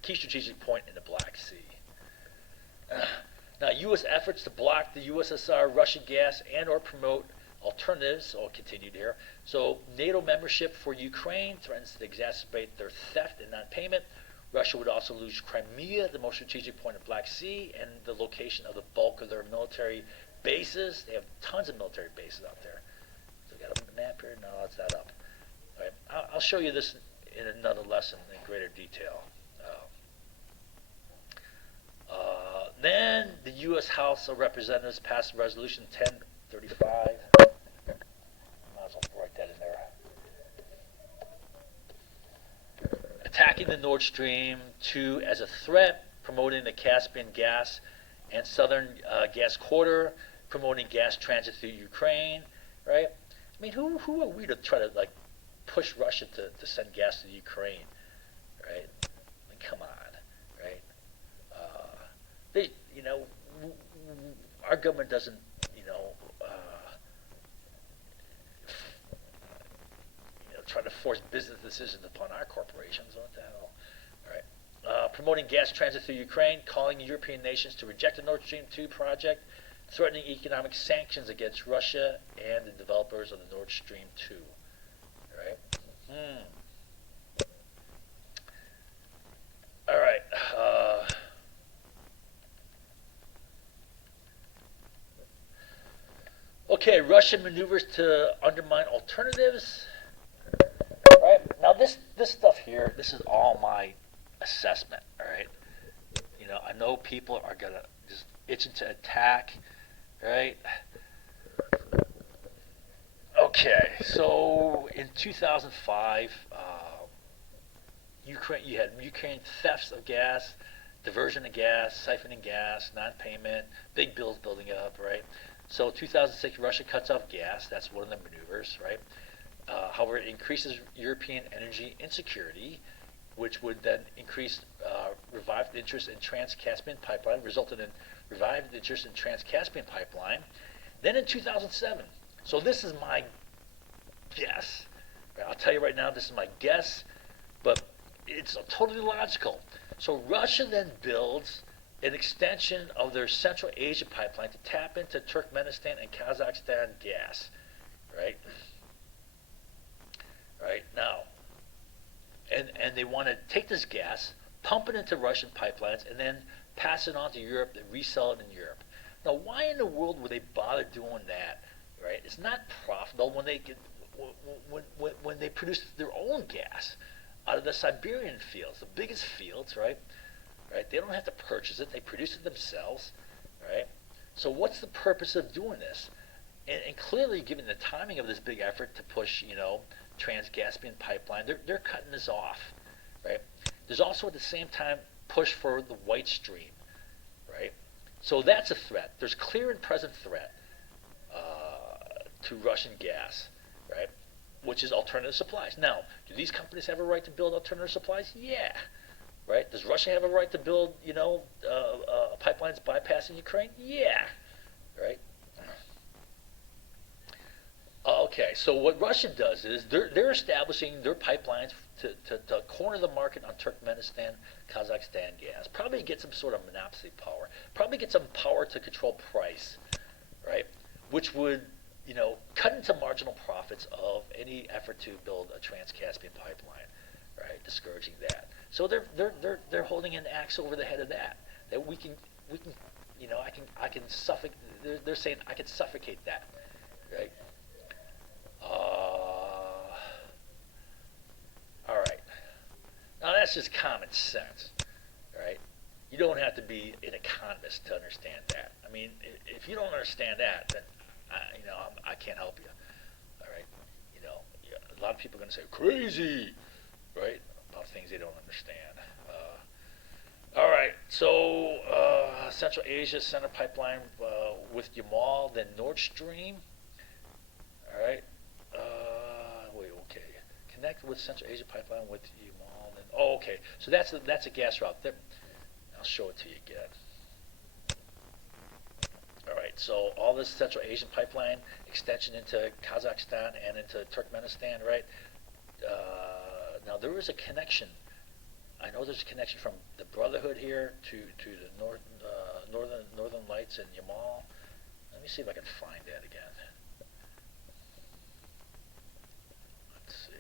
key strategic point in the Black Sea. Now, U.S. efforts to block the USSR Russian gas and or promote alternatives all continued here. So NATO membership for Ukraine threatens to exacerbate their theft and non-payment. Russia would also lose Crimea, the most strategic point of Black Sea, and the location of the bulk of their military bases. They have tons of military bases out there. So we got a map here? No, it's not up. All right. I'll show you this in another lesson in greater detail. Then the U.S. House of Representatives passed Resolution 1035. Might as well write that in there. Attacking the Nord Stream 2 as a threat, promoting the Caspian gas and Southern gas corridor, promoting gas transit through Ukraine, right? I mean, who are we to try to like push Russia to send gas to Ukraine, right? I mean, come on. Our government doesn't, try to force business decisions upon our corporations. What the hell? All right. Promoting gas transit through Ukraine, calling European nations to reject the Nord Stream 2 project, threatening economic sanctions against Russia and the developers of the Nord Stream 2. All right. All right. Okay, Russian maneuvers to undermine alternatives. Right? Now this stuff here, this is all my assessment, all right? I know people are gonna just itching to attack, right? Okay, so in 2005, you had Ukraine thefts of gas, diversion of gas, siphoning gas, non-payment, big bills building up, right? So 2006, Russia cuts off gas. That's one of the maneuvers, right? However, it increases European energy insecurity, which would then increase revived interest in Trans-Caspian pipeline, resulted in revived interest in Trans-Caspian pipeline. Then in 2007, so this is my guess. Right? I'll tell you right now, this is my guess, but it's totally logical. So Russia then builds an extension of their Central Asia pipeline to tap into Turkmenistan and Kazakhstan gas, right? Right now, and they want to take this gas, pump it into Russian pipelines, and then pass it on to Europe and resell it in Europe. Now, why in the world would they bother doing that? Right? It's not profitable when they when they produce their own gas out of the Siberian fields, the biggest fields, right? Right? They don't have to purchase it; they produce it themselves, right? So what's the purpose of doing this? And clearly, given the timing of this big effort to push, Trans-Caspian pipeline, they're cutting this off, right? There's also at the same time push for the White Stream, right? So that's a threat. There's clear and present threat to Russian gas, right? Which is alternative supplies. Now, do these companies have a right to build alternative supplies? Yeah, right. Does Russia have a right to build, pipelines bypassing Ukraine? Yeah, right. Okay, so what Russia does is they're establishing their pipelines to corner the market on Turkmenistan, Kazakhstan gas. Probably get some sort of monopoly power. Probably get some power to control price, right? Which would, cut into marginal profits of any effort to build a Trans-Caspian pipeline, right? Discouraging that. So they're holding an axe over the head of that. That we can, I can suffocate. They're saying I can suffocate that, right? All right. Now that's just common sense, right? You don't have to be an economist to understand that. I mean, if you don't understand that, then I can't help you. All right. A lot of people are going to say crazy, right, about things they don't understand. All right. So Central Asia Center Pipeline with Yamal, then Nord Stream. All right. Wait. Okay. Connect with Central Asia Pipeline with Yamal. Then okay. So that's a gas route. There. I'll show it to you again. All right, so all this Central Asian pipeline extension into Kazakhstan and into Turkmenistan, right? Now there is a connection. I know there's a connection from the Brotherhood here to the Northern Lights and Yamal. Let me see if I can find that again. Let's see.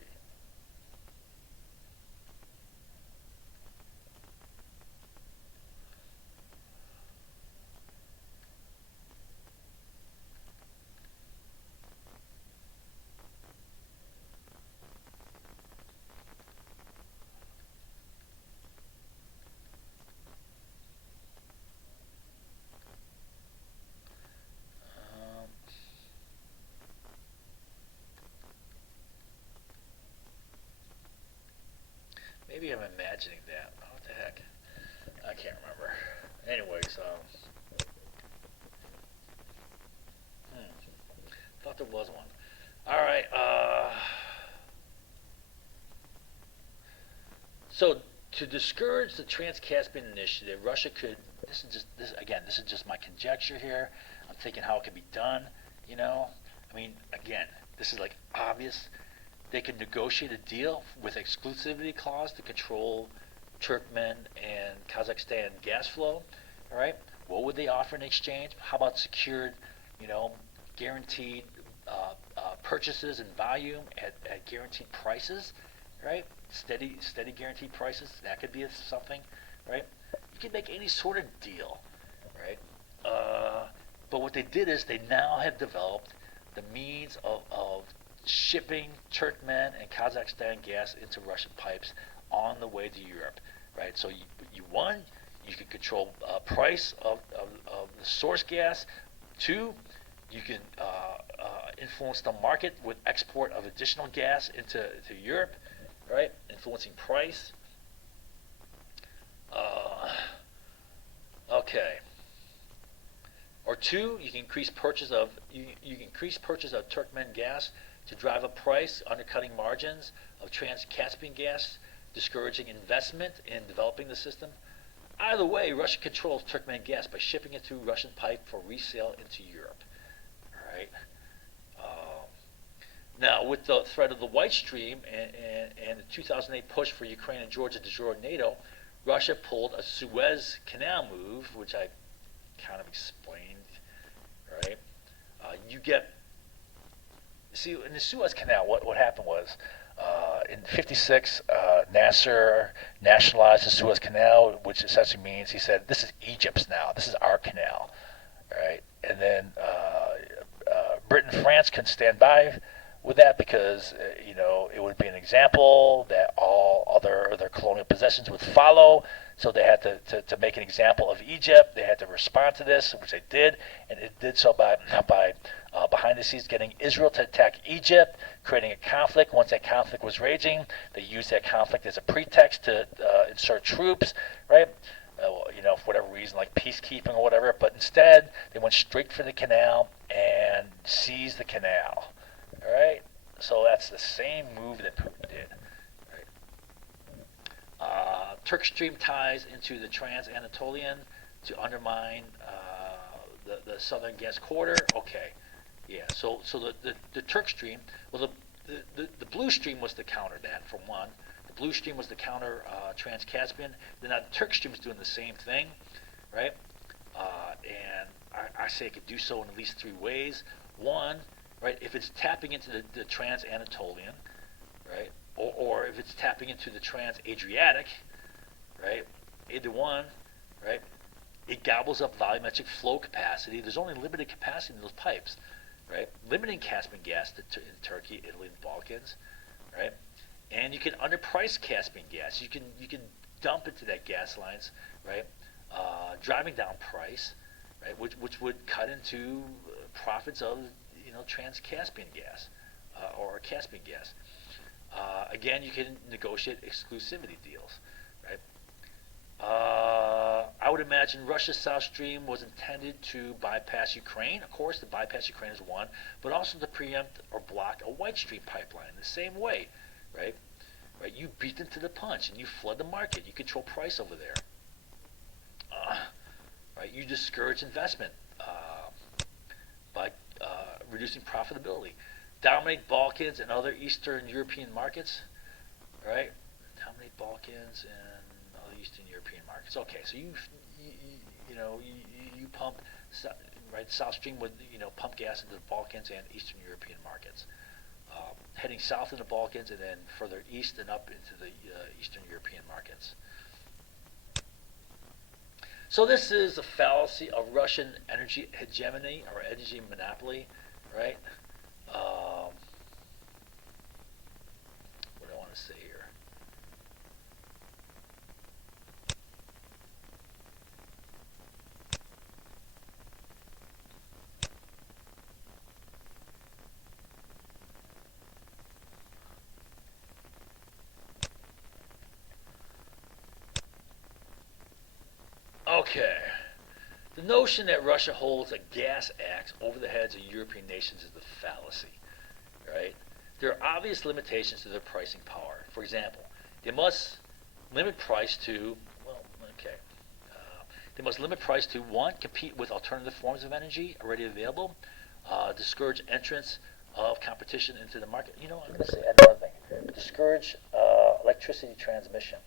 Maybe I'm imagining that. What the heck? I can't remember. Anyways, thought there was one. All right. So to discourage the Trans-Caspian Initiative, Russia could. This is just my conjecture here. I'm thinking how it could be done. I mean, again, this is like obvious. They could negotiate a deal with exclusivity clause to control Turkmen and Kazakhstan gas flow. All right. What would they offer in exchange? How about secured, guaranteed purchases and volume at guaranteed prices, right? Steady guaranteed prices. That could be something, right? You can make any sort of deal, right? But what they did is they now have developed the means of shipping Turkmen and Kazakhstan gas into Russian pipes on the way to Europe, right? So you can control price of the source gas. Two, you can influence the market with export of additional gas to Europe, right? Influencing price. Okay. Or two, you can increase purchase of Turkmen gas to drive up price, undercutting margins of Trans-Caspian gas, discouraging investment in developing the system. Either way, Russia controls Turkmen gas by shipping it through Russian pipe for resale into Europe. All right. Now, with the threat of the White Stream and the 2008 push for Ukraine and Georgia to join NATO, Russia pulled a Suez Canal move, which I kind of explained. Right. See, in the Suez Canal, what happened was, in '56, Nasser nationalized the Suez Canal, which essentially means he said, "This is Egypt's now. This is our canal," right? And then Britain and France couldn't stand by with that because it would be an example that all other colonial possessions would follow. So they had to make an example of Egypt. They had to respond to this, which they did, and it did so by behind the scenes getting Israel to attack Egypt, creating a conflict. Once that conflict was raging, they used that conflict as a pretext to insert troops, right? For whatever reason, like peacekeeping or whatever. But instead, they went straight for the canal and seized the canal. All right. So that's the same move that Putin did. Right? Turkish Stream ties into the Trans-Anatolian to undermine the southern gas corridor. Okay. Yeah. So the Turk Stream, well, the Blue Stream was the counter that, for one. The Blue Stream was the counter Trans-Caspian. Then the Turk Stream is doing the same thing, right? And I say it could do so in at least three ways. One, right, if it's tapping into the Trans-Anatolian, right, or if it's tapping into the Trans-Adriatic, right, either one, right, it gobbles up volumetric flow capacity. There's only limited capacity in those pipes, right, limiting Caspian gas in Turkey, Italy, and the Balkans, right, and you can underprice Caspian gas. You can dump into that gas lines, right, driving down price, right, which would cut into profits of Trans-Caspian gas or Caspian gas. Again, you can negotiate exclusivity deals, right? I would imagine Russia's South Stream was intended to bypass Ukraine. Of course, to bypass Ukraine is one, but also to preempt or block a White Stream pipeline in the same way, right? Right? You beat them to the punch and you flood the market. You control price over there. Right? You discourage investment by reducing profitability. Dominate Balkans and other Eastern European markets, right? Dominate Balkans and other Eastern European markets. Okay, so you pump, right? South Stream would pump gas into the Balkans and Eastern European markets, heading south in the Balkans and then further east and up into the Eastern European markets. So this is a fallacy of Russian energy hegemony or energy monopoly, right? What do I want to say here? Okay. The notion that Russia holds a gas axe over the heads of European nations is a fallacy, right? There are obvious limitations to their pricing power. For example, they must limit price to, they must limit price to, one, compete with alternative forms of energy already available, discourage entrance of competition into the market. I'm going to say another thing. Discourage electricity transmission.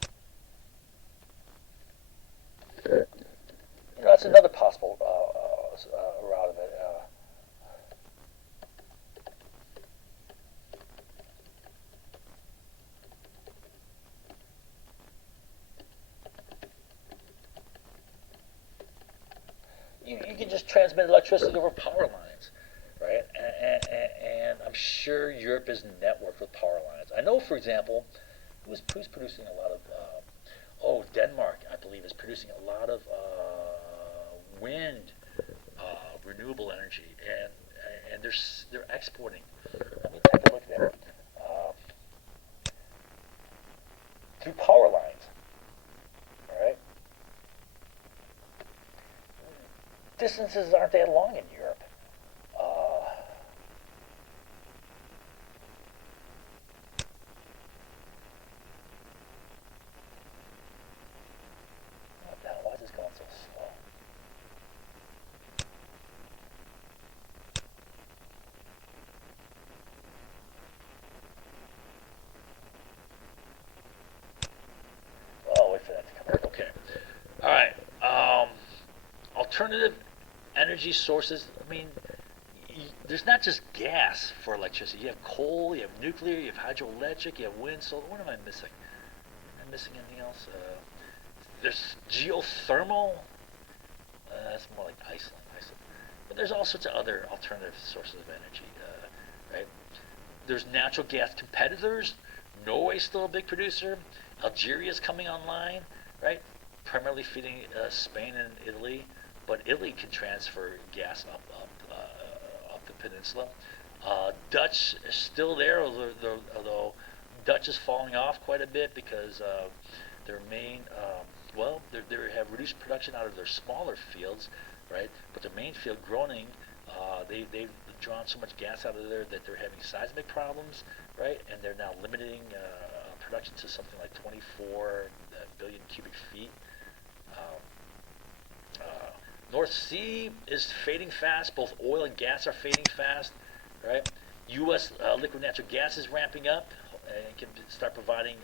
That's another possible route of it. You can just transmit electricity over power lines, right? And I'm sure Europe is networked with power lines. I know, for example, who's producing a lot of Denmark, I believe, is producing a lot of wind, renewable energy, and they're exporting. Let me take a look at that. Through power lines, all right? Distances aren't that long in Europe. Why is this going so slow? I'll wait for that to come back. Okay. All right. Alternative energy sources. I mean, there's not just gas for electricity. You have coal, you have nuclear, you have hydroelectric, you have wind, solar. What am I missing? Am I missing anything else? There's geothermal. That's more like Iceland. But there's all sorts of other alternative sources of energy, right? There's natural gas competitors. Norway's still a big producer. Algeria's coming online, right? Primarily feeding Spain and Italy, but Italy can transfer gas up the peninsula. Dutch is still there, although Dutch is falling off quite a bit because their main, they have reduced production out of their smaller fields, right? But their main field, Groningen, they've drawn so much gas out of there that they're having seismic problems, right? And they're now limiting production to something like 24 billion cubic feet. North Sea is fading fast. Both oil and gas are fading fast, right? U.S. Liquid natural gas is ramping up and can start providing,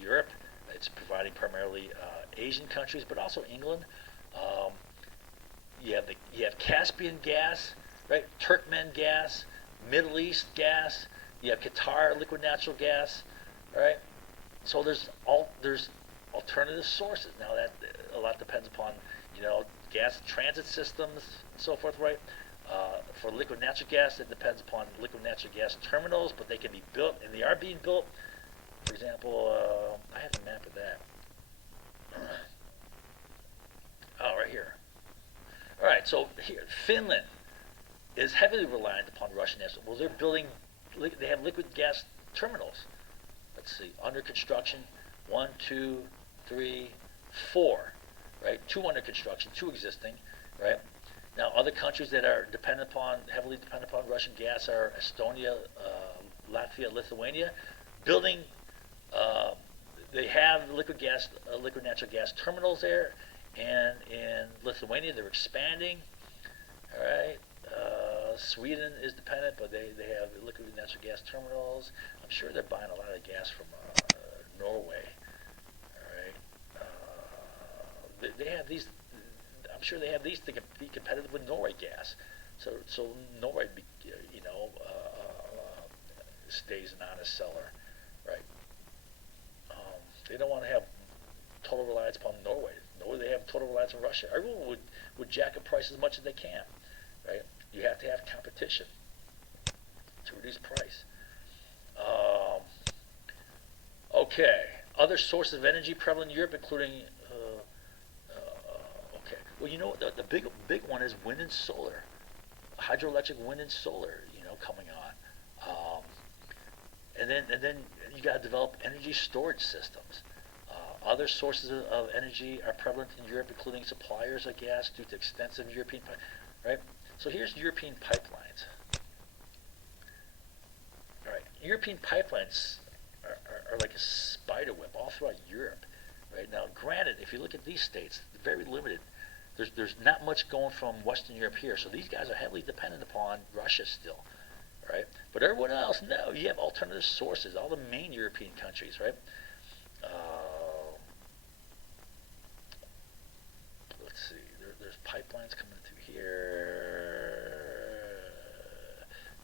Europe. It's providing primarily Asian countries, but also England. Um, you have Caspian gas, right? Turkmen gas, Middle East gas. You have Qatar liquid natural gas, right? So there's alternative sources. Now that a lot depends upon gas transit systems and so forth, right? For liquid natural gas, it depends upon liquid natural gas terminals, but they can be built and they are being built. For example, I have a map of that. Oh, right here. All right, so here, Finland is heavily reliant upon Russian natural. Well, they're building. They have liquid gas terminals. Let's see, under construction, 1, 2, 3, 4, right? 2 under construction, 2 existing, right? Now, other countries that are heavily dependent upon Russian gas are Estonia, Latvia, Lithuania, building. Uh, they have liquid natural gas terminals there, and in Lithuania they're expanding. All right. Sweden is dependent, but they have liquid natural gas terminals. I'm sure they're buying a lot of gas from Norway. All right. They have these. I'm sure they have these to be competitive with Norway gas. So Norway, stays an honest seller, right? They don't want to have total reliance upon Norway. Nor they have total reliance on Russia. Everyone would jack up price as much as they can, right? You have to have competition to reduce price. Um, okay. Other sources of energy prevalent in Europe, including okay. Well, the big one is wind and solar, hydroelectric wind and solar. Coming on, and then you got to develop energy storage systems. Other sources of energy are prevalent in Europe, including suppliers of gas due to extensive European right? So here's European pipelines. All right, European pipelines are like a spider web all throughout Europe. Right now, granted, if you look at these states, they're very limited. There's not much going from Western Europe here, so these guys are heavily dependent upon Russia still, right? But everyone else, no, you have alternative sources. All the main European countries, right? Let's see. There's pipelines coming through here.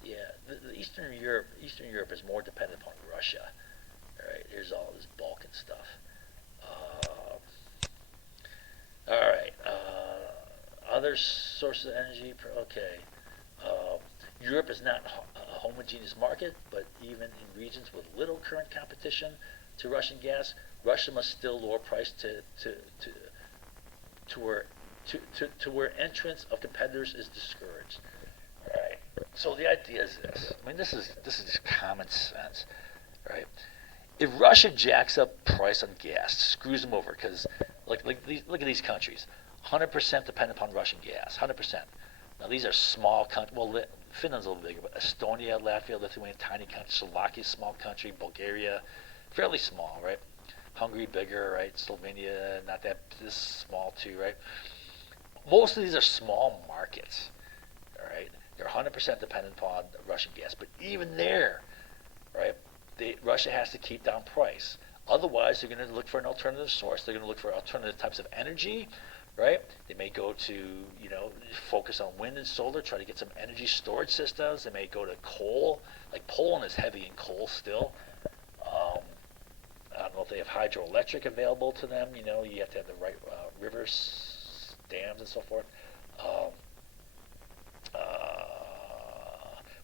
Yeah, the Eastern Europe is more dependent upon Russia. All right, here's all this Balkan stuff. All right. Other sources of energy. Okay. Europe is not a homogeneous market, but even in regions with little current competition to Russian gas, Russia must still lower price to where entrance of competitors is discouraged. Right. So the idea is this. I mean, this is just common sense, right? If Russia jacks up price on gas, screws them over, because look at these countries, 100% dependent upon Russian gas, 100%. Now these are small countries. Well, Finland's a little bigger, but Estonia, Latvia, Lithuania, tiny country. Slovakia, small country. Bulgaria, fairly small, right? Hungary, bigger, right? Slovenia, not that this small too, right? Most of these are small markets, all right? They're 100% dependent upon Russian gas, but even there, right? Russia has to keep down price. Otherwise, they're going to look for an alternative source. They're going to look for alternative types of energy, right? They may go to, focus on wind and solar, try to get some energy storage systems. They may go to coal. Like Poland is heavy in coal still. I don't know if they have hydroelectric available to them. You have to have the right rivers, dams, and so forth.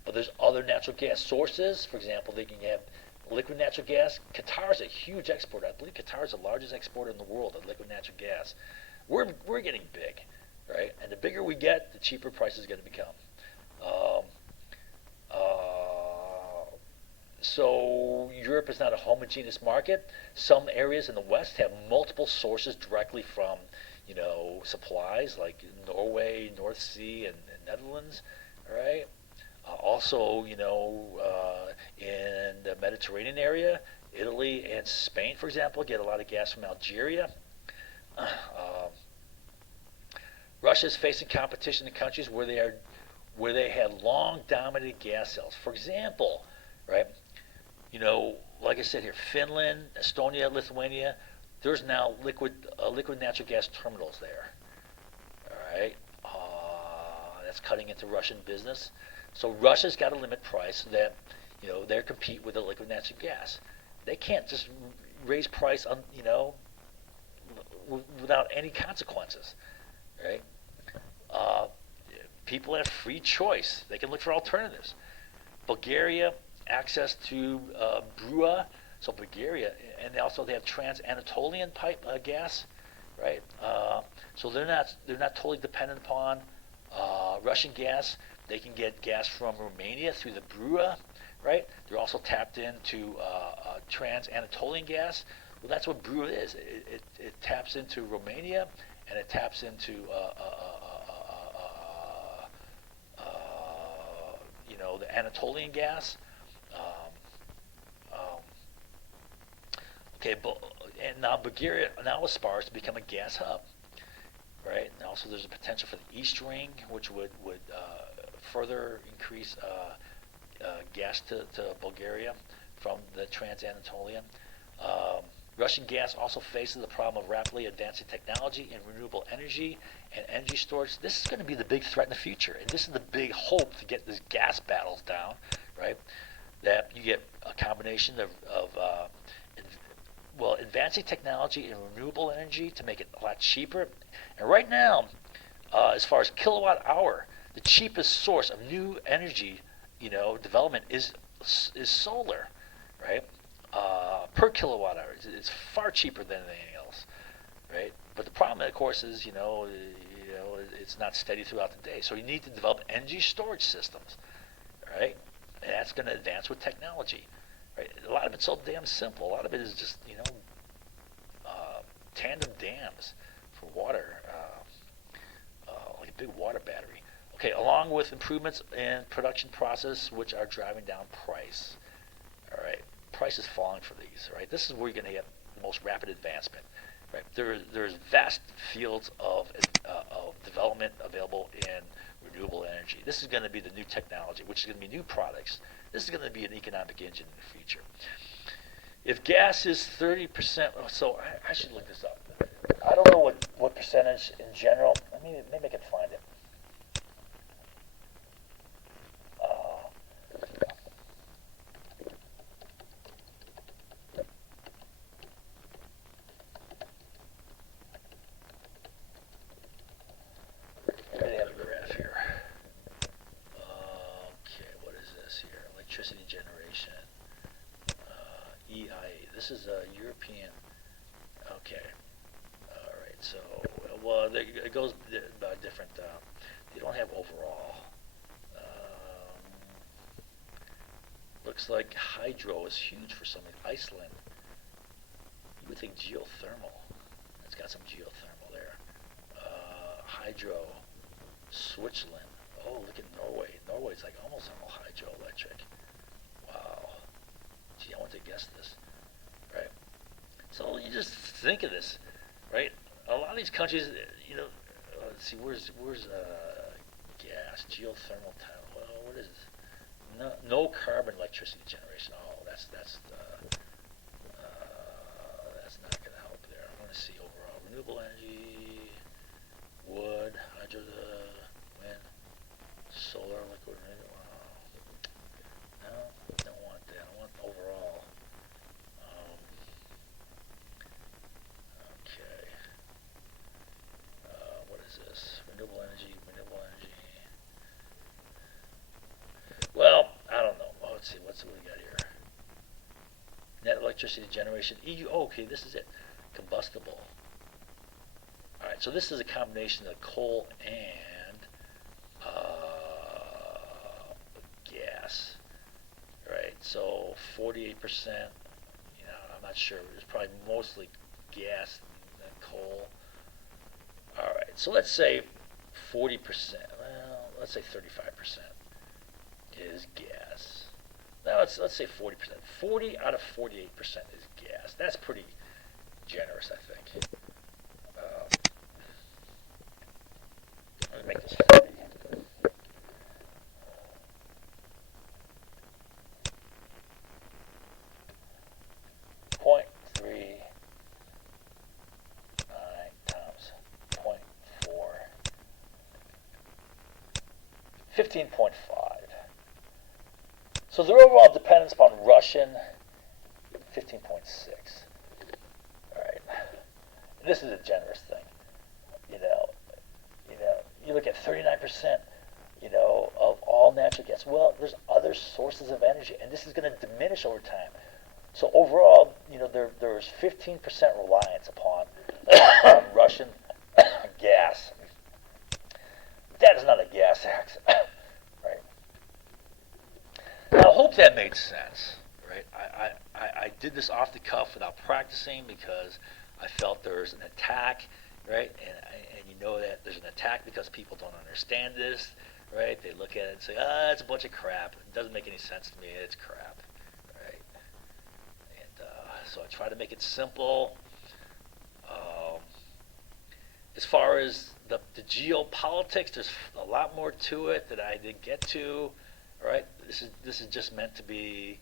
But there's other natural gas sources. For example, they can have liquid natural gas. Qatar is a huge exporter. I believe Qatar is the largest exporter in the world of liquid natural gas. We're getting big, right? And the bigger we get, the cheaper prices is going to become. Um, uh, so Europe is not a homogeneous market. Some areas in the West have multiple sources directly from, supplies like Norway, North Sea, and Netherlands, right? Also, in the Mediterranean area, Italy and Spain, for example, get a lot of gas from Algeria. Um, Russia is facing competition in countries where they had long dominated gas sales. For example, right? Like I said here, Finland, Estonia, Lithuania, there's now liquid natural gas terminals there. All right, that's cutting into Russian business. So Russia's got to limit price so that they compete with the liquid natural gas. They can't just raise price on without any consequences, right? Uh, People have free choice. They can look for alternatives. Bulgaria access to Brua, so Bulgaria, and they have trans-Anatolian pipe gas, right? So they're not totally dependent upon Russian gas. They can get gas from Romania through the Brua, right? They're also tapped into trans-Anatolian gas. Well, that's what Brua is. It taps into Romania and it taps into the Anatolian gas. Um, um, okay, and now Bulgaria now aspires to become a gas hub, right? And also, there's a potential for the East Ring, which would further increase gas to Bulgaria from the Trans-Anatolian. Um, Russian gas also faces the problem of rapidly advancing technology in renewable energy and energy storage. This is going to be the big threat in the future, and this is the big hope to get these gas battles down, right? That you get a combination of advancing technology and renewable energy to make it a lot cheaper. And right now, as far as kilowatt hour, the cheapest source of new energy, development is solar, right? Per kilowatt hour, it's far cheaper than anything else, right? But the problem, of course, is it's not steady throughout the day. So you need to develop energy storage systems, right? And that's going to advance with technology, right? A lot of it's so damn simple. A lot of it is just tandem dams for water, like a big water battery. Okay, along with improvements in production process, which are driving down price. All right, price is falling for these. Right, this is where you're going to get the most rapid advancement. Right, there's vast fields of development available in renewable energy. This is going to be the new technology, which is going to be new products. This is going to be an economic engine in the future. If gas is 30%, so I should look this up. I don't know what percentage in general. Maybe I can find it. Uh, Maybe they have a graph here. Okay, what is this here? Electricity generation. EIA. This is a European. Okay. All right. So, it goes by different. They don't have overall. Looks like hydro is huge for something. Iceland. You would think geothermal. It's got some geothermal there. Hydro. Switzerland. Oh, look at Norway. Norway's like almost all hydroelectric. Wow. Gee, I want to guess this. Right? So you just think of this, right? A lot of these countries, let's see, where's gas, geothermal tile? Well, what is this? No carbon electricity generation. Oh, that's not going to help there. I want to see overall renewable energy, wood, hydro, wind, solar, liquid. No, I don't want that. I want overall. Okay. What is this? Renewable energy. Well, electricity generation. EU, okay, this is it. Combustible. All right, so this is a combination of coal and gas, right? So 48%, I'm not sure. It's probably mostly gas than coal. All right, so let's say 40%. Well, let's say 35% is gas. Now let's say 40%. 40 out of 48% is gas. That's pretty generous, I think. Let me make this 40. 0.39 times 0.4. 15.5. So their overall dependence upon Russian, 15.6. All right. This is a generous thing. You know, you look at 39%, of all natural gas. Well, there's other sources of energy, and this is going to diminish over time. So overall, there's 15% reliance upon Russian gas. That is not a gas axe, right? Now, I hope that made sense, right? I did this off the cuff without practicing because I felt there's an attack, right? And you know that there's an attack because people don't understand this, right? They look at it and say, it's a bunch of crap. It doesn't make any sense to me. It's crap, right? And so I try to make it simple. As far as the geopolitics, there's a lot more to it that I didn't get to. Right? This is just meant to be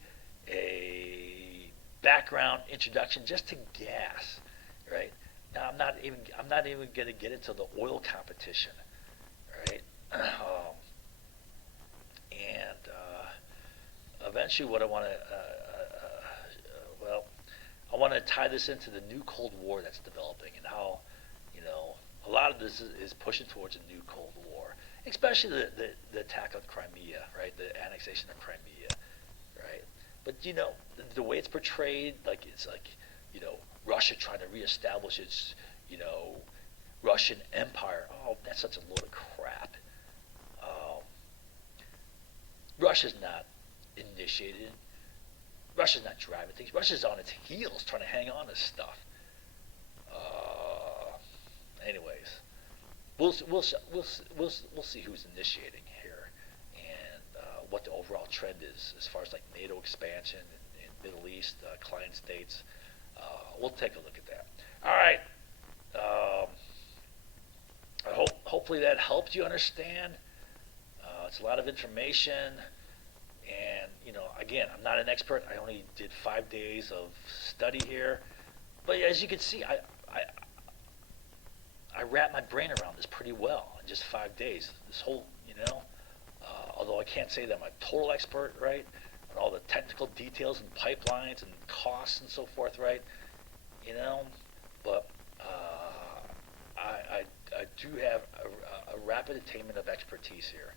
a background introduction just to gas, right? Now I'm not even going to get into the oil competition, right? And eventually, what I want to I want to tie this into the new Cold War that's developing and how a lot of this is pushing towards a new Cold War, especially the attack on Crimea, right? The annexation of Crimea, right? But the way it's portrayed, it's like Russia trying to reestablish its Russian empire. Oh, that's such a load of crap. Russia's not initiated. Russia's not driving things. Russia's on its heels trying to hang on to stuff. Anyways, we'll see who's initiating here and what the overall trend is as far as like NATO expansion in Middle East, client states. We'll take a look at that. All right. Hopefully that helped you understand. It's a lot of information, and again, I'm not an expert. I only did 5 days of study here, but as you can see, I wrapped my brain around this pretty well in just 5 days. This whole, although I can't say that I'm a total expert, right, on all the technical details and pipelines and costs and so forth, right, but I do have a rapid attainment of expertise here.